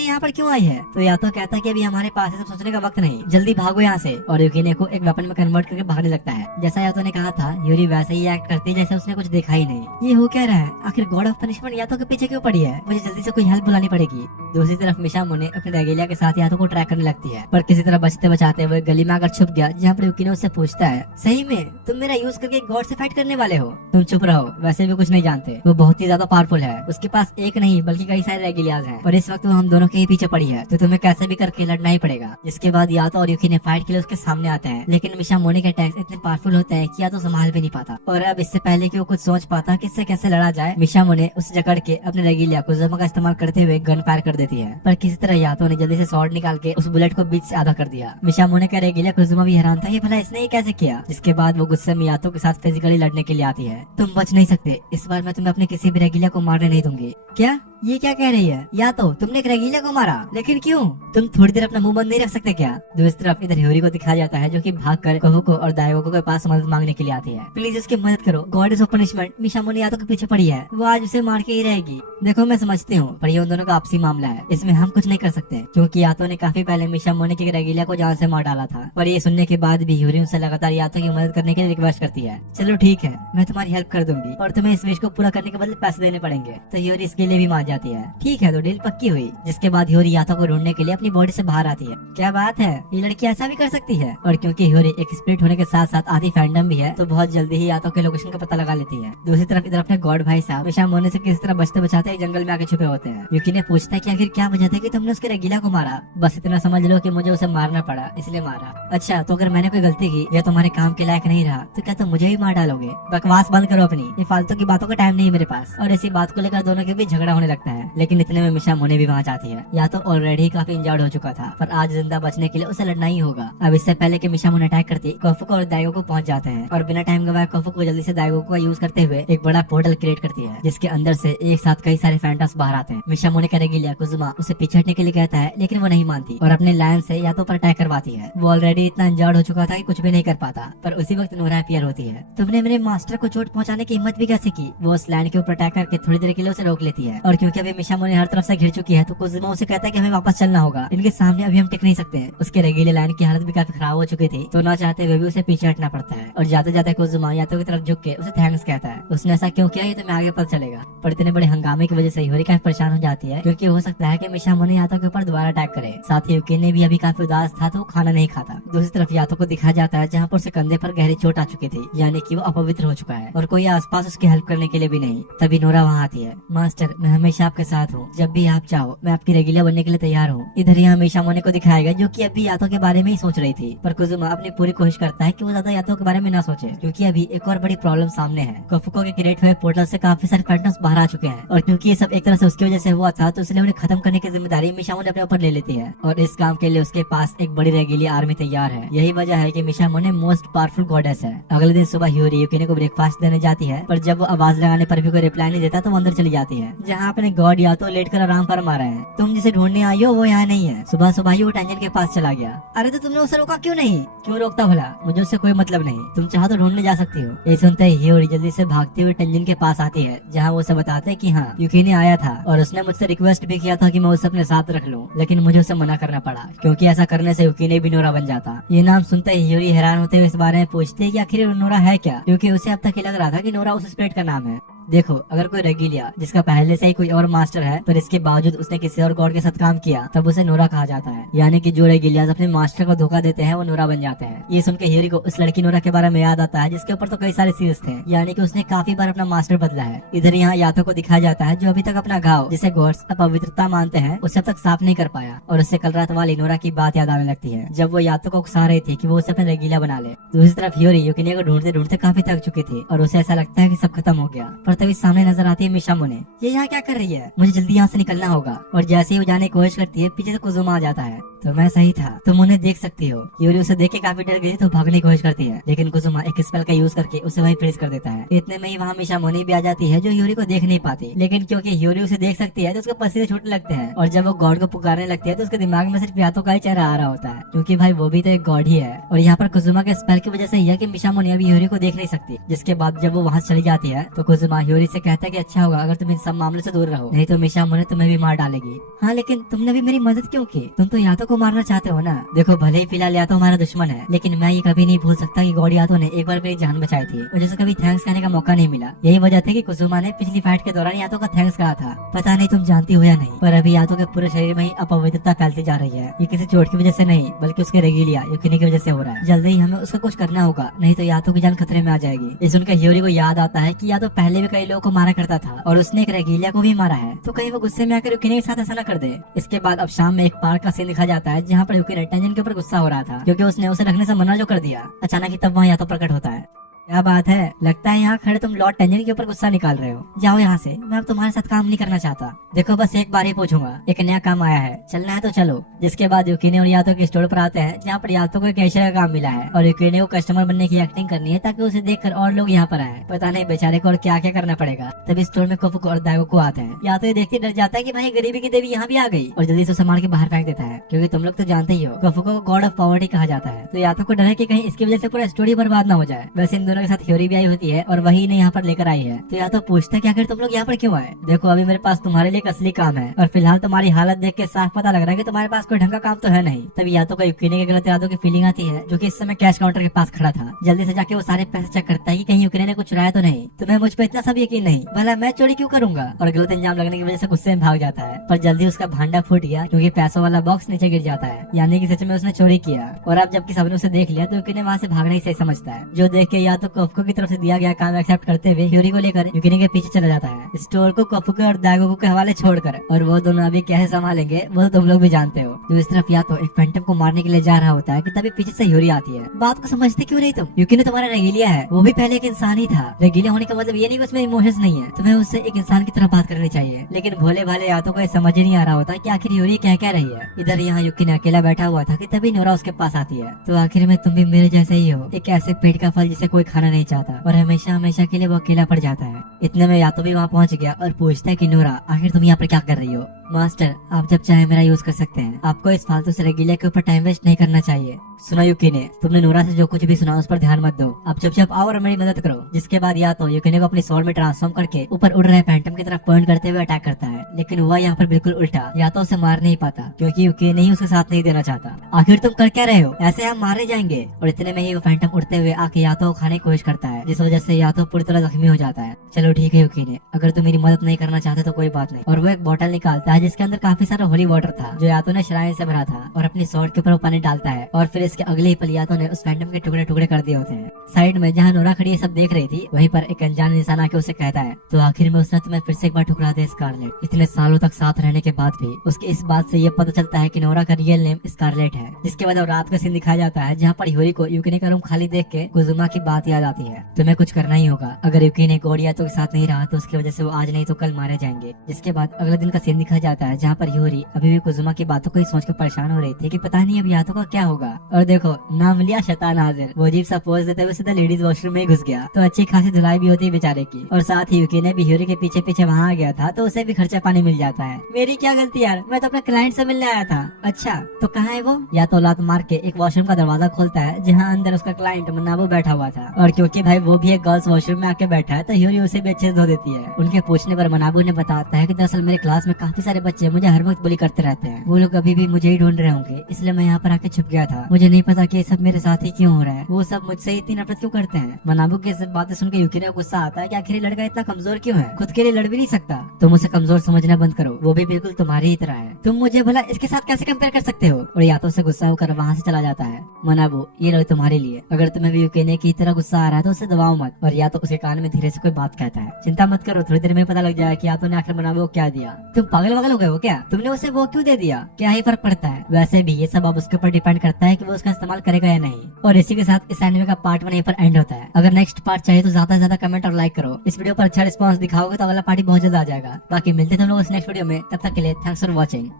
यहाँ पर क्यों आई है? तो या तो कहता है कि अभी हमारे पास है, सब सोचने का वक्त नहीं, जल्दी भागो यहाँ से। और यूकीने को एक वेपन में कन्वर्ट करके भागने लगता है। जैसा यातो ने कहा था, यूरी वैसे ही एक्ट करती है जैसे उसने कुछ देखा ही नहीं। ये हो क्या रहा है? आखिर गॉड ऑफ पनिशमेंट यातो के पीछे क्यों पड़ी है? मुझे जल्दी से कोई हेल्प बुलानी पड़ेगी। दूसरी तरफ मिशामोने अपने रेगेलिया के साथ यातो को ट्रैक करने लगती है, पर किसी तरह बचते बचाते हुए गली में आकर छुप गया, जहाँ पर यूकीने उससे पूछता है, सही में तुम मेरा यूज करके गॉड से फाइट करने वाले हो? तुम चुप रहो, वैसे भी कुछ नहीं जानते। वो बहुत ही ज्यादा पावरफुल है, उसके पास एक नहीं बल्कि कई सारे रेगेलियाज हैं, और इस वक्त वो हम दोनों के ही पीछे पड़ी है, तो तुम्हें कैसे भी करके लड़ना ही पड़ेगा। जिसके बाद यातो और यूकी ने फाइट के लिए उसके सामने आते हैं, लेकिन मिशामोने के अटैक्स इतने पावरफुल होते हैं कि या तो संभाल भी नहीं पाता। और अब इससे पहले कि वो कुछ सोच पाता कि इससे कैसे लड़ा जाए, मिशामोने उसे जकड़ के अपने रेगेलिया कुजुमा का इस्तेमाल करते हुए गन फायर कर देती है। पर किसी तरह यातो ने जल्दी से स्वॉर्ड निकाल के उस बुलेट को बीच से आधा कर दिया। मिशामोने का रेगेलिया कुजुमा भी हैरान था कि भला इसने ये कैसे किया। जिसके बाद वो गुस्से में यातो के साथ फिजिकली लड़ने के लिए आती है। तुम बच नहीं सकते, इस बार मैं तुम्हें अपने किसी भी रेगेलिया को मारने नहीं दूंगी। क्या? ये क्या कह रही है? या तो तुमने एक रेगेलिया को मारा, लेकिन क्यों? तुम थोड़ी देर अपना मुंह बंद नहीं रख सकते क्या? दूसरी तरफ इधर ह्यूरी को दिखाया जाता है जो कि भागकर कोहुको और दाइगोको के पास मदद मांगने के लिए आती है। प्लीज उसकी मदद करो, गॉड इज ऑफ पनिशमेंट मिशामोने यातो के पीछे पड़ी है, वो आज उसे मार के ही रहेगी। देखो मैं समझती हूँ, पर ये उन दोनों का आपसी मामला है, इसमें हम कुछ नहीं कर सकते, क्योंकि यातो ने काफी पहले मिशामोने के रेगेलिया को जान से मार डाला था। पर ये सुनने के बाद भी ह्यूरी उनसे लगातार यातो की मदद करने के लिए रिक्वेस्ट करती है। चलो ठीक है, मैं तुम्हारी हेल्प कर दूंगी और तुम्हें इस विश को पूरा करने के बदले पैसे देने पड़ेंगे। तो ह्यूरी इसके लिए भी मान जाती है। ठीक है, तो डील पक्की हुई। जिसके बाद ह्यूरी यातो को ढूंढने के लिए अपनी बॉडी से बाहर आती है। क्या बात है, ये लड़की ऐसा भी कर सकती है। और क्योंकि ह्यूरी एक स्पिरिट होने के साथ साथ आधी फैंडम भी है, तो बहुत जल्दी ही यातो के लोकेशन का पता लगा लेती है। दूसरी तरफ इधर अपने गॉड भाई साहब मिशामोने से किस तरह बचते बचाते एक जंगल में आके छुपे होते हैं। यूकी ने पूछता है कि आखिर क्या वजह थी कि तुमने उसके रेगेलिया को मारा? बस इतना समझ लो कि मुझे उसे मारना पड़ा, इसलिए मारा। अच्छा, तो अगर मैंने कोई गलती की या तुम्हारे काम के लायक नहीं रहा, तो क्या तुम मुझे भी मार डालोगे? बकवास बंद करो अपनी, ये फालतू की बातों का टाइम नहीं है मेरे पास। और इसी बात को लेकर दोनों के बीच झगड़ा होने लगता है। लेकिन इतने में मिशामोने भी वहाँ जाती है। या तो ऑलरेडी काफी इंजर्ड हो चुका था, पर आज जिंदा बचने के लिए उसे लड़ना ही होगा। अब इससे पहले कि मिशामोने अटैक करती, कोफुको और दाइगोको पहुंच जाते हैं और बिना टाइम गवाए कोफुको जल्दी से दाइगोको का यूज करते हुए एक बड़ा पोर्टल क्रिएट करती है, जिसके अंदर से एक साथ कई सारे फैंटम्स बाहर आते हैं। मिशामोने का रेगेलिया कुजुमा उसे पीछे हटने के लिए कहता है, लेकिन वो नहीं मानती और अपने लायन से यातो पर अटैक करवाती है। वो ऑलरेडी इतना इंजर्ड हो चुका था कि कुछ भी नहीं कर पाता। पर उसी वक्त नोरा अपीयर होती है। तुमने मेरे मास्टर को चोट पहुंचाने की हिम्मत भी कैसे की? वो उस लैंड के ऊपर अटैक करके थोड़ी देर के लिए उसे रोक लेती है। और क्योंकि अभी मिशामोने हर तरफ से घिर चुकी है, तो कुजुमा उसे कहता है कि हमें वापस चलना होगा, इनके सामने अभी हम टिक नहीं सकते हैं। उसके रेगेलिया लाइन की हालत भी काफी खराब हो चुकी थी, तो ना चाहते हुए भी उसे पीछे हटना पड़ता है। और जाते जाते कुजुमा यातो की तरफ झुक के उसे थैंक्स कहता है। उसने ऐसा क्यों किया ये तुम्हें आगे पता चलेगा। पर इतने बड़े हंगामे की वजह से ह्यूरी काफी परेशान हो जाती है, क्योंकि हो सकता है कि मिशामोने यातो के ऊपर दोबारा अटैक करे। साथ ही यूकी ने भी अभी काफी उदास था, तो वो खाना नहीं खाता। दूसरी तरफ यातो को दिखाया जाता है जहाँ पर उसे कंधे पर गहरी चोट आ चुकी थी, यानी कि वो अपवित्र हो चुका है और कोई आसपास उसकी हेल्प करने के लिए भी नहीं। तभी नोरा वहाँ आती है। मास्टर, मैं हमेशा आपके साथ हूँ, जब भी आप चाहो मैं आपकी रेगेलिया बनने के लिए तैयार हूँ। इधर यहाँ मिशामोने को दिखाया गया जो कि अभी यातो के बारे में ही सोच रही थी, पर कुजुमा अपनी पूरी कोशिश करता है कि वो ज्यादा यातो के बारे में ना सोचे, क्योंकि अभी एक और बड़ी प्रॉब्लम सामने है। कोफुको के क्रिएट हुए पोर्टल से काफी सारे फैंटम्स बाहर आ चुके हैं, और क्योंकि ये सब एक तरह से उसकी वजह से हुआ था, तो इसलिए उन्हें खत्म करने की जिम्मेदारी मिशामोने अपने ऊपर ले लेती है। और इस काम के लिए उसके पास एक बड़ी रेगेलिया आर्मी तैयार है। यही वजह है कि मिशामोने मोस्ट पावरफुल गॉडेस है। अगले दिन सुबह ह्यूरी यूकीने को ब्रेकफास्ट देने जाती है, पर जब वो आवाज लगाने पर भी कोई रिप्लाई नहीं देता, तो वो अंदर चली जाती है, जहाँ अपने अपने गॉड यातो लेट कर आराम फरमा रहे हैं। तुम जिसे ढूंढने आई हो वो यहाँ नहीं है। सुबह सुबह ही वो टेंजन के पास चला गया। अरे तो तुमने उसे रोका क्यों नहीं? क्यों रोकता भला, मुझे उससे कोई मतलब नहीं, तुम चाहो तो ढूंढने जा सकती हो। ये सुनते ही हियोरी जल्दी से भागते हुए टेंजन के पास आती है, जहाँ वो उसे बताते हैं कि हाँ युकिने आया था और उसने मुझसे रिक्वेस्ट भी किया था कि मैं उसे अपने साथ रख लूं, लेकिन मुझे उसे मना करना पड़ा क्योंकि ऐसा करने से युकिने भी नोरा बन जाता। ये नाम सुनते ही हियोरी हैरान होते हुए इस बारे में पूछती है कि आखिर नोरा है क्या, क्योंकि उसे अब तक ये लग रहा था कि नोरा उस स्पिरिट का नाम है। देखो, अगर कोई रेगिलिया जिसका पहले से ही कोई और मास्टर है पर इसके बावजूद उसने किसी और गॉड के साथ काम किया तब उसे नोरा कहा जाता है। यानी कि जो रेगिलियाज अपने मास्टर को धोखा देते हैं वो नोरा बन जाते हैं। ये सुनकर हियोरी को उस लड़की नोरा के बारे में याद आता है जिसके ऊपर तो कई सारे सील्स थे, यानी कि उसने काफी बार अपना मास्टर बदला है। इधर यहाँ यातो को दिखाया जाता है जो अभी तक अपना घाव जिसे गॉड्स अपवित्रता मानते हैं उसे अब तक साफ नहीं कर पाया और उससे कल रात वाली नोरा की बात याद आने लगती है जब वो यातो को उकसा रही थी कि वो उसे अपना रेगिलिया बना ले। दूसरी तरफ हियोरी युकिने को ढूंढते ढूंढते काफी थक चुकी थी और उसे ऐसा लगता है कि सब खत्म हो गया, पर तभी सामने नजर आती है मिशामुने। ये यहाँ क्या कर रही है? मुझे जल्दी यहाँ से निकलना होगा। और जैसे ही वो जाने की कोशिश करती है पीछे से कुजुमा आ जाता है। तो मैं सही था, तुम उन्हें देख सकती हो। यूरी उसे देख के काफी डर गई तो भागने की कोशिश करती है, लेकिन कुजुमा एक स्पेल का यूज करके उसे वहीं फ्रीज कर देता है। इतने में ही वहाँ मिशामुने भी आ जाती है जो यूरी को देख नहीं पाती, लेकिन क्योंकि यूरी उसे देख सकती है तो उसके पसीने छूटने लगते हैं और जब वो गॉड को पुकारने लगती है तो उसके दिमाग में सिर्फ यातो का ही चेहरा आ रहा होता है, क्योंकि भाई वो भी तो एक गॉड ही है। और यहाँ पर कुजुमा के स्पेल की वजह से यह कि मिशामुने अभी यूरी को देख नहीं सकती। जिसके बाद जब वो वहाँ चली जाती है तो कुजुमा यूरी से कहता है कि अच्छा होगा अगर तुम इन सब मामले से दूर रहो, नहीं तो मिशामुने तुम्हें भी मार डालेगी। हाँ, लेकिन तुमने भी मेरी मदद क्यों की? तुम तो यातो को मारना चाहते हो ना। देखो, भले ही फिलहाल यातो हमारा दुश्मन है, लेकिन मैं ये कभी नहीं भूल सकता कि गॉड यातो ने एक बार मेरी जान बचाई थी और जिसे कभी थैंक्स कहने का मौका नहीं मिला। यही वजह थी कि कुसुमा ने पिछली फाइट के दौरान यातो का थैंक्स कहा था। पता नहीं तुम जानती हो या नहीं, पर अभी यातो के पूरे शरीर में ही अपवित्रता फैलती जा रही है। ये किसी चोट की वजह से नहीं बल्कि उसके रेगिलिया युकिने की वजह से हो रहा है। जल्दी ही हमें उसका कुछ करना होगा, नहीं तो यातो की जान खतरे में आ जाएगी। इस सुनकर हियोरी को याद आता है कि यातो पहले भी कई लोगों को मारा करता था और उसने एक रेगिलिया को भी मारा है, तो कहीं वो गुस्से में आकर युकिने के साथ ऐसा न कर दे। इसके बाद अब शाम में एक पार्क का सीन दिखा जाता है जहाँ पर युकिने टेंजन के ऊपर गुस्सा हो रहा था क्योंकि उसने उसे रखने से मना जो कर दिया। अचानक ही तब वहाँ यातो प्रकट होता है। क्या बात है, लगता है यहाँ खड़े तुम लॉर्ड टेंजन के ऊपर गुस्सा निकाल रहे हो। जाओ यहाँ से, मैं अब तुम्हारे साथ काम नहीं करना चाहता। देखो, बस एक बार ही पूछूंगा, एक नया काम आया है, चलना है तो चलो। जिसके बाद युकिने और यातो के स्टोर पर आते हैं जहाँ पर यातो को कैशियर का काम मिला है और युकिने को कस्टमर बनने की एक्टिंग करनी है ताकि उसे देखकर और लोग यहाँ पर आए। पता नहीं बेचारे को और क्या क्या करना पड़ेगा। तभी स्टोर में कोफुको और दाइगोको आते हैं। यातो ये देखते डर जाता है कि भाई गरीबी की देवी यहाँ भी आ गई और जल्दी से सामान के बाहर फेंक देता है, क्योंकि तुम लोग तो जानते ही हो कोफुको को गॉड ऑफ पॉवर्टी कहा जाता है। तो यातो को डर है कि कहीं इसकी वजह से पूरा स्टोरी बर्बाद ना हो जाए। वैसे इन दोनों के साथ हियोरी भी आई होती है और वही इन्हें यहाँ पर लेकर आई है। तो यातो पूछते कि आखिर तुम लोग यहाँ पर क्यों आए? देखो, अभी मेरे पास तुम्हारे लिए एक असली काम है और फिलहाल तुम्हारी हालत देख के साफ पता लग रहा है कि तुम्हारे पास कोई ढंग का काम तो है नहीं। तभी यातो को युकिने के गलत इरादों की फीलिंग आती है, जो कि इस समय कैश काउंटर के पास खड़ा था। जल्दी से जाके वो सारे पैसे चेक करता है कि कहीं युकिने ने कुछ चुराया तो नहीं। तुम्हें मुझ पर इतना सब यकीन नहीं, भला मैं चोरी क्यों करूंगा? और गलत इंजाम लगने की वजह से गुस्से में भाग जाता है, पर जल्दी उसका भांडा फूट गया क्योंकि पैसों वाला बॉक्स नीचे गिर जाता है, यानी कि सच में उसने चोरी किया। और अब जबकि सबने उसे देख लिया तो युकिने वहाँ से भागना ही सही समझता है, जो देख के यातो कोफुको की तरफ से दिया गया काम एक्सेप्ट करते हुए हियोरी को लेकर युकिने के पीछे चला जाता है, स्टोर को कोफुको और दाइगोको के हवाले छोड़कर। और वो दोनों अभी कैसे संभालेंगे वो तो तुम लोग भी जानते हो। तो इस तरफ यातो एक फैंटम को मारने के लिए जा रहा होता है कि तभी पीछे से हियोरी आती है। बात को समझते क्यों नहीं तुम? युकिने तुम्हारा रेगिलिया है, वो भी पहले एक इंसान ही था। रेगिलिया होने का मतलब ये नहीं कि उसमें इमोशंस नहीं है, तुम्हें उससे एक इंसान की तरह बात करनी चाहिए। लेकिन भोले भाले यातो को समझ ही नहीं आ रहा होता कि आखिर हियोरी क्या कह रही है। इधर यहाँ युकिने अकेला बैठा हुआ था कि तभी नोरा उसके पास आती है। तो आखिर में तुम भी मेरे जैसे ही हो, एक ऐसे पेट का फल जिसे कोई खाना नहीं चाहता और हमेशा हमेशा के लिए वो अकेला पड़ जाता है। इतने में यातो भी वहाँ पहुँच गया और पूछता है कि नोरा, आखिर तुम यहाँ पर क्या कर रही हो? मास्टर, आप जब चाहे मेरा यूज कर सकते हैं, आपको इस फालतू से रेगिलिया के ऊपर टाइम वेस्ट नहीं करना चाहिए। सुनो युकिने, तुमने नोरा से जो कुछ भी सुना उस पर ध्यान मत दो, आप चुपचाप आओ और मेरी मदद करो। जिसके बाद यातो युकिने को अपनी सोल में ट्रांसफॉर्म करके ऊपर उड़ रहे फैंटम की तरफ पॉइंट करते हुए अटैक करता है, लेकिन वह यहाँ पर बिल्कुल उल्टा, यातो उसे मार नहीं पाता क्योंकि युकिने ही उसके साथ नहीं देना चाहता। आखिर तुम कर क्या रहे हो? ऐसे हम मारे जाएंगे। और इतने में ही वो फैंटम उड़ते हुए आके यातो को खाने की कोशिश करता है, जिस वजह से यातो पूरी तरह जख्मी हो जाता है। चलो ठीक है युकिने, अगर तुम मेरी मदद नहीं करना चाहते तो कोई बात नहीं। और वो एक बोतल निकालता है जिसके अंदर काफी सारा होली वाटर था, जो यातो ने श्राइन से भरा था, और अपनी स्वॉर्ड के ऊपर वो पानी डालता है और फिर इसके अगले ही पल यातो ने उस फैंटम के टुकड़े टुकड़े कर दिए होते हैं। साइड में जहाँ नोरा खड़ी ये सब देख रही थी, वहीं पर एक अनजान इंसान आके उसे कहता है, तो आखिर में उसने तुम्हें फिर से एक बार ठुकरा दिया स्कारलेट। इतने सालों तक साथ रहने के बाद भी उसके इस बात से ये पता चलता है कि नोरा का रियल नेम स्कारलेट है। जिसके बाद अब रात का सीन दिखाया जाता है जहाँ पर हियोरी को युकिने का रूम खाली देख के कुजुमा की बात याद आती है। तुम्हें कुछ करना ही होगा, अगर युकिने गॉड यातो के साथ नहीं रहा तो उसकी वजह से वो आज नहीं तो कल मारे जाएंगे। जिसके बाद अगले दिन का सीन दिखाया जाता है जहाँ पर हियोरी अभी भी कुजुमा की बातों को ही सोच कर परेशान हो रही थी कि पता नहीं अब यातो का क्या होगा। और देखो नाम लिया शैतान हाजिर, वो अजीब सा पोज देते हुए सीधा लेडीज वॉशरूम में ही घुस गया। तो अच्छी खासी धुलाई भी होती है बेचारे की, और साथ ही यूकी ने भी ह्यूरी के पीछे पीछे वहाँ आ गया था, तो उसे भी खर्चा पानी मिल जाता है। मेरी क्या गलती यार, मैं तो अपने क्लाइंट से मिलने आया था। अच्छा तो कहाँ है वो? या तो लात मार के एक वॉशरूम का दरवाजा खोलता है जहाँ अंदर उसका क्लाइंट मनाबू बैठा हुआ था, और क्योंकि भाई वो भी एक गर्ल्स वॉशरूम में आके बैठा है तो ह्यूरी उसे भी अच्छे से धो देती है। उनके पूछने पर मनाबू ने बताता है कि दरअसल मेरे क्लास में काफी सारे बच्चे मुझे हर वक्त बुली करते रहते हैं, वो लोग अभी भी मुझे ही ढूंढ रहे होंगे, इसलिए मैं यहाँ पर आके छुप गया था। मुझे नहीं पता कि ये सब मेरे साथ ही क्यों हो रहा है, वो सब मुझसे ही इतनी नफरत क्यों करते हैं। मनाबू की सब बातें सुनकर यूकी ने गुस्सा आता है कि आखिर ये लड़का इतना कमजोर क्यों है, खुद के लिए लड़ भी नहीं सकता। तुम उसे कमजोर समझना बंद करो, वो भी बिल्कुल तुम्हारी ही तरह है, तुम मुझे भला इसके साथ कैसे कंपेयर कर सकते हो। और या तो उसे गुस्सा होकर वहाँ से चला जाता है। मनाबू ये लो तुम्हारे लिए, अगर तुम्हें भी यूकी की तरह गुस्सा आ रहा है तो उसे दबाओ मत। और या तो उसके कान में धीरे से कोई बात कहता है, चिंता मत करो थोड़ी देर में पता लग जाएगा कि या तो ने आखिर मनाबू को क्या दिया। तुम पागल वागल हो गए हो क्या, तुमने उसे वो क्यों दे दिया, क्या ही फर्क पड़ता है। वैसे भी ये सब अब उसके ऊपर डिपेंड करता है कि वो उसका इस्तेमाल करेगा या नहीं। और इसी के साथ इस एनिमे का पार्ट 1 यहीं पर एंड होता है। अगर नेक्स्ट पार्ट चाहिए तो ज्यादा से ज्यादा कमेंट और लाइक करो। इस वीडियो पर अच्छा रिस्पांस दिखाओगे तो अगला पार्टी बहुत जल्द आ जाएगा। बाकी मिलते थे हम लोग नेक्स्ट वीडियो में, तब तक के लिए थैंक्स फॉर वॉचिंग।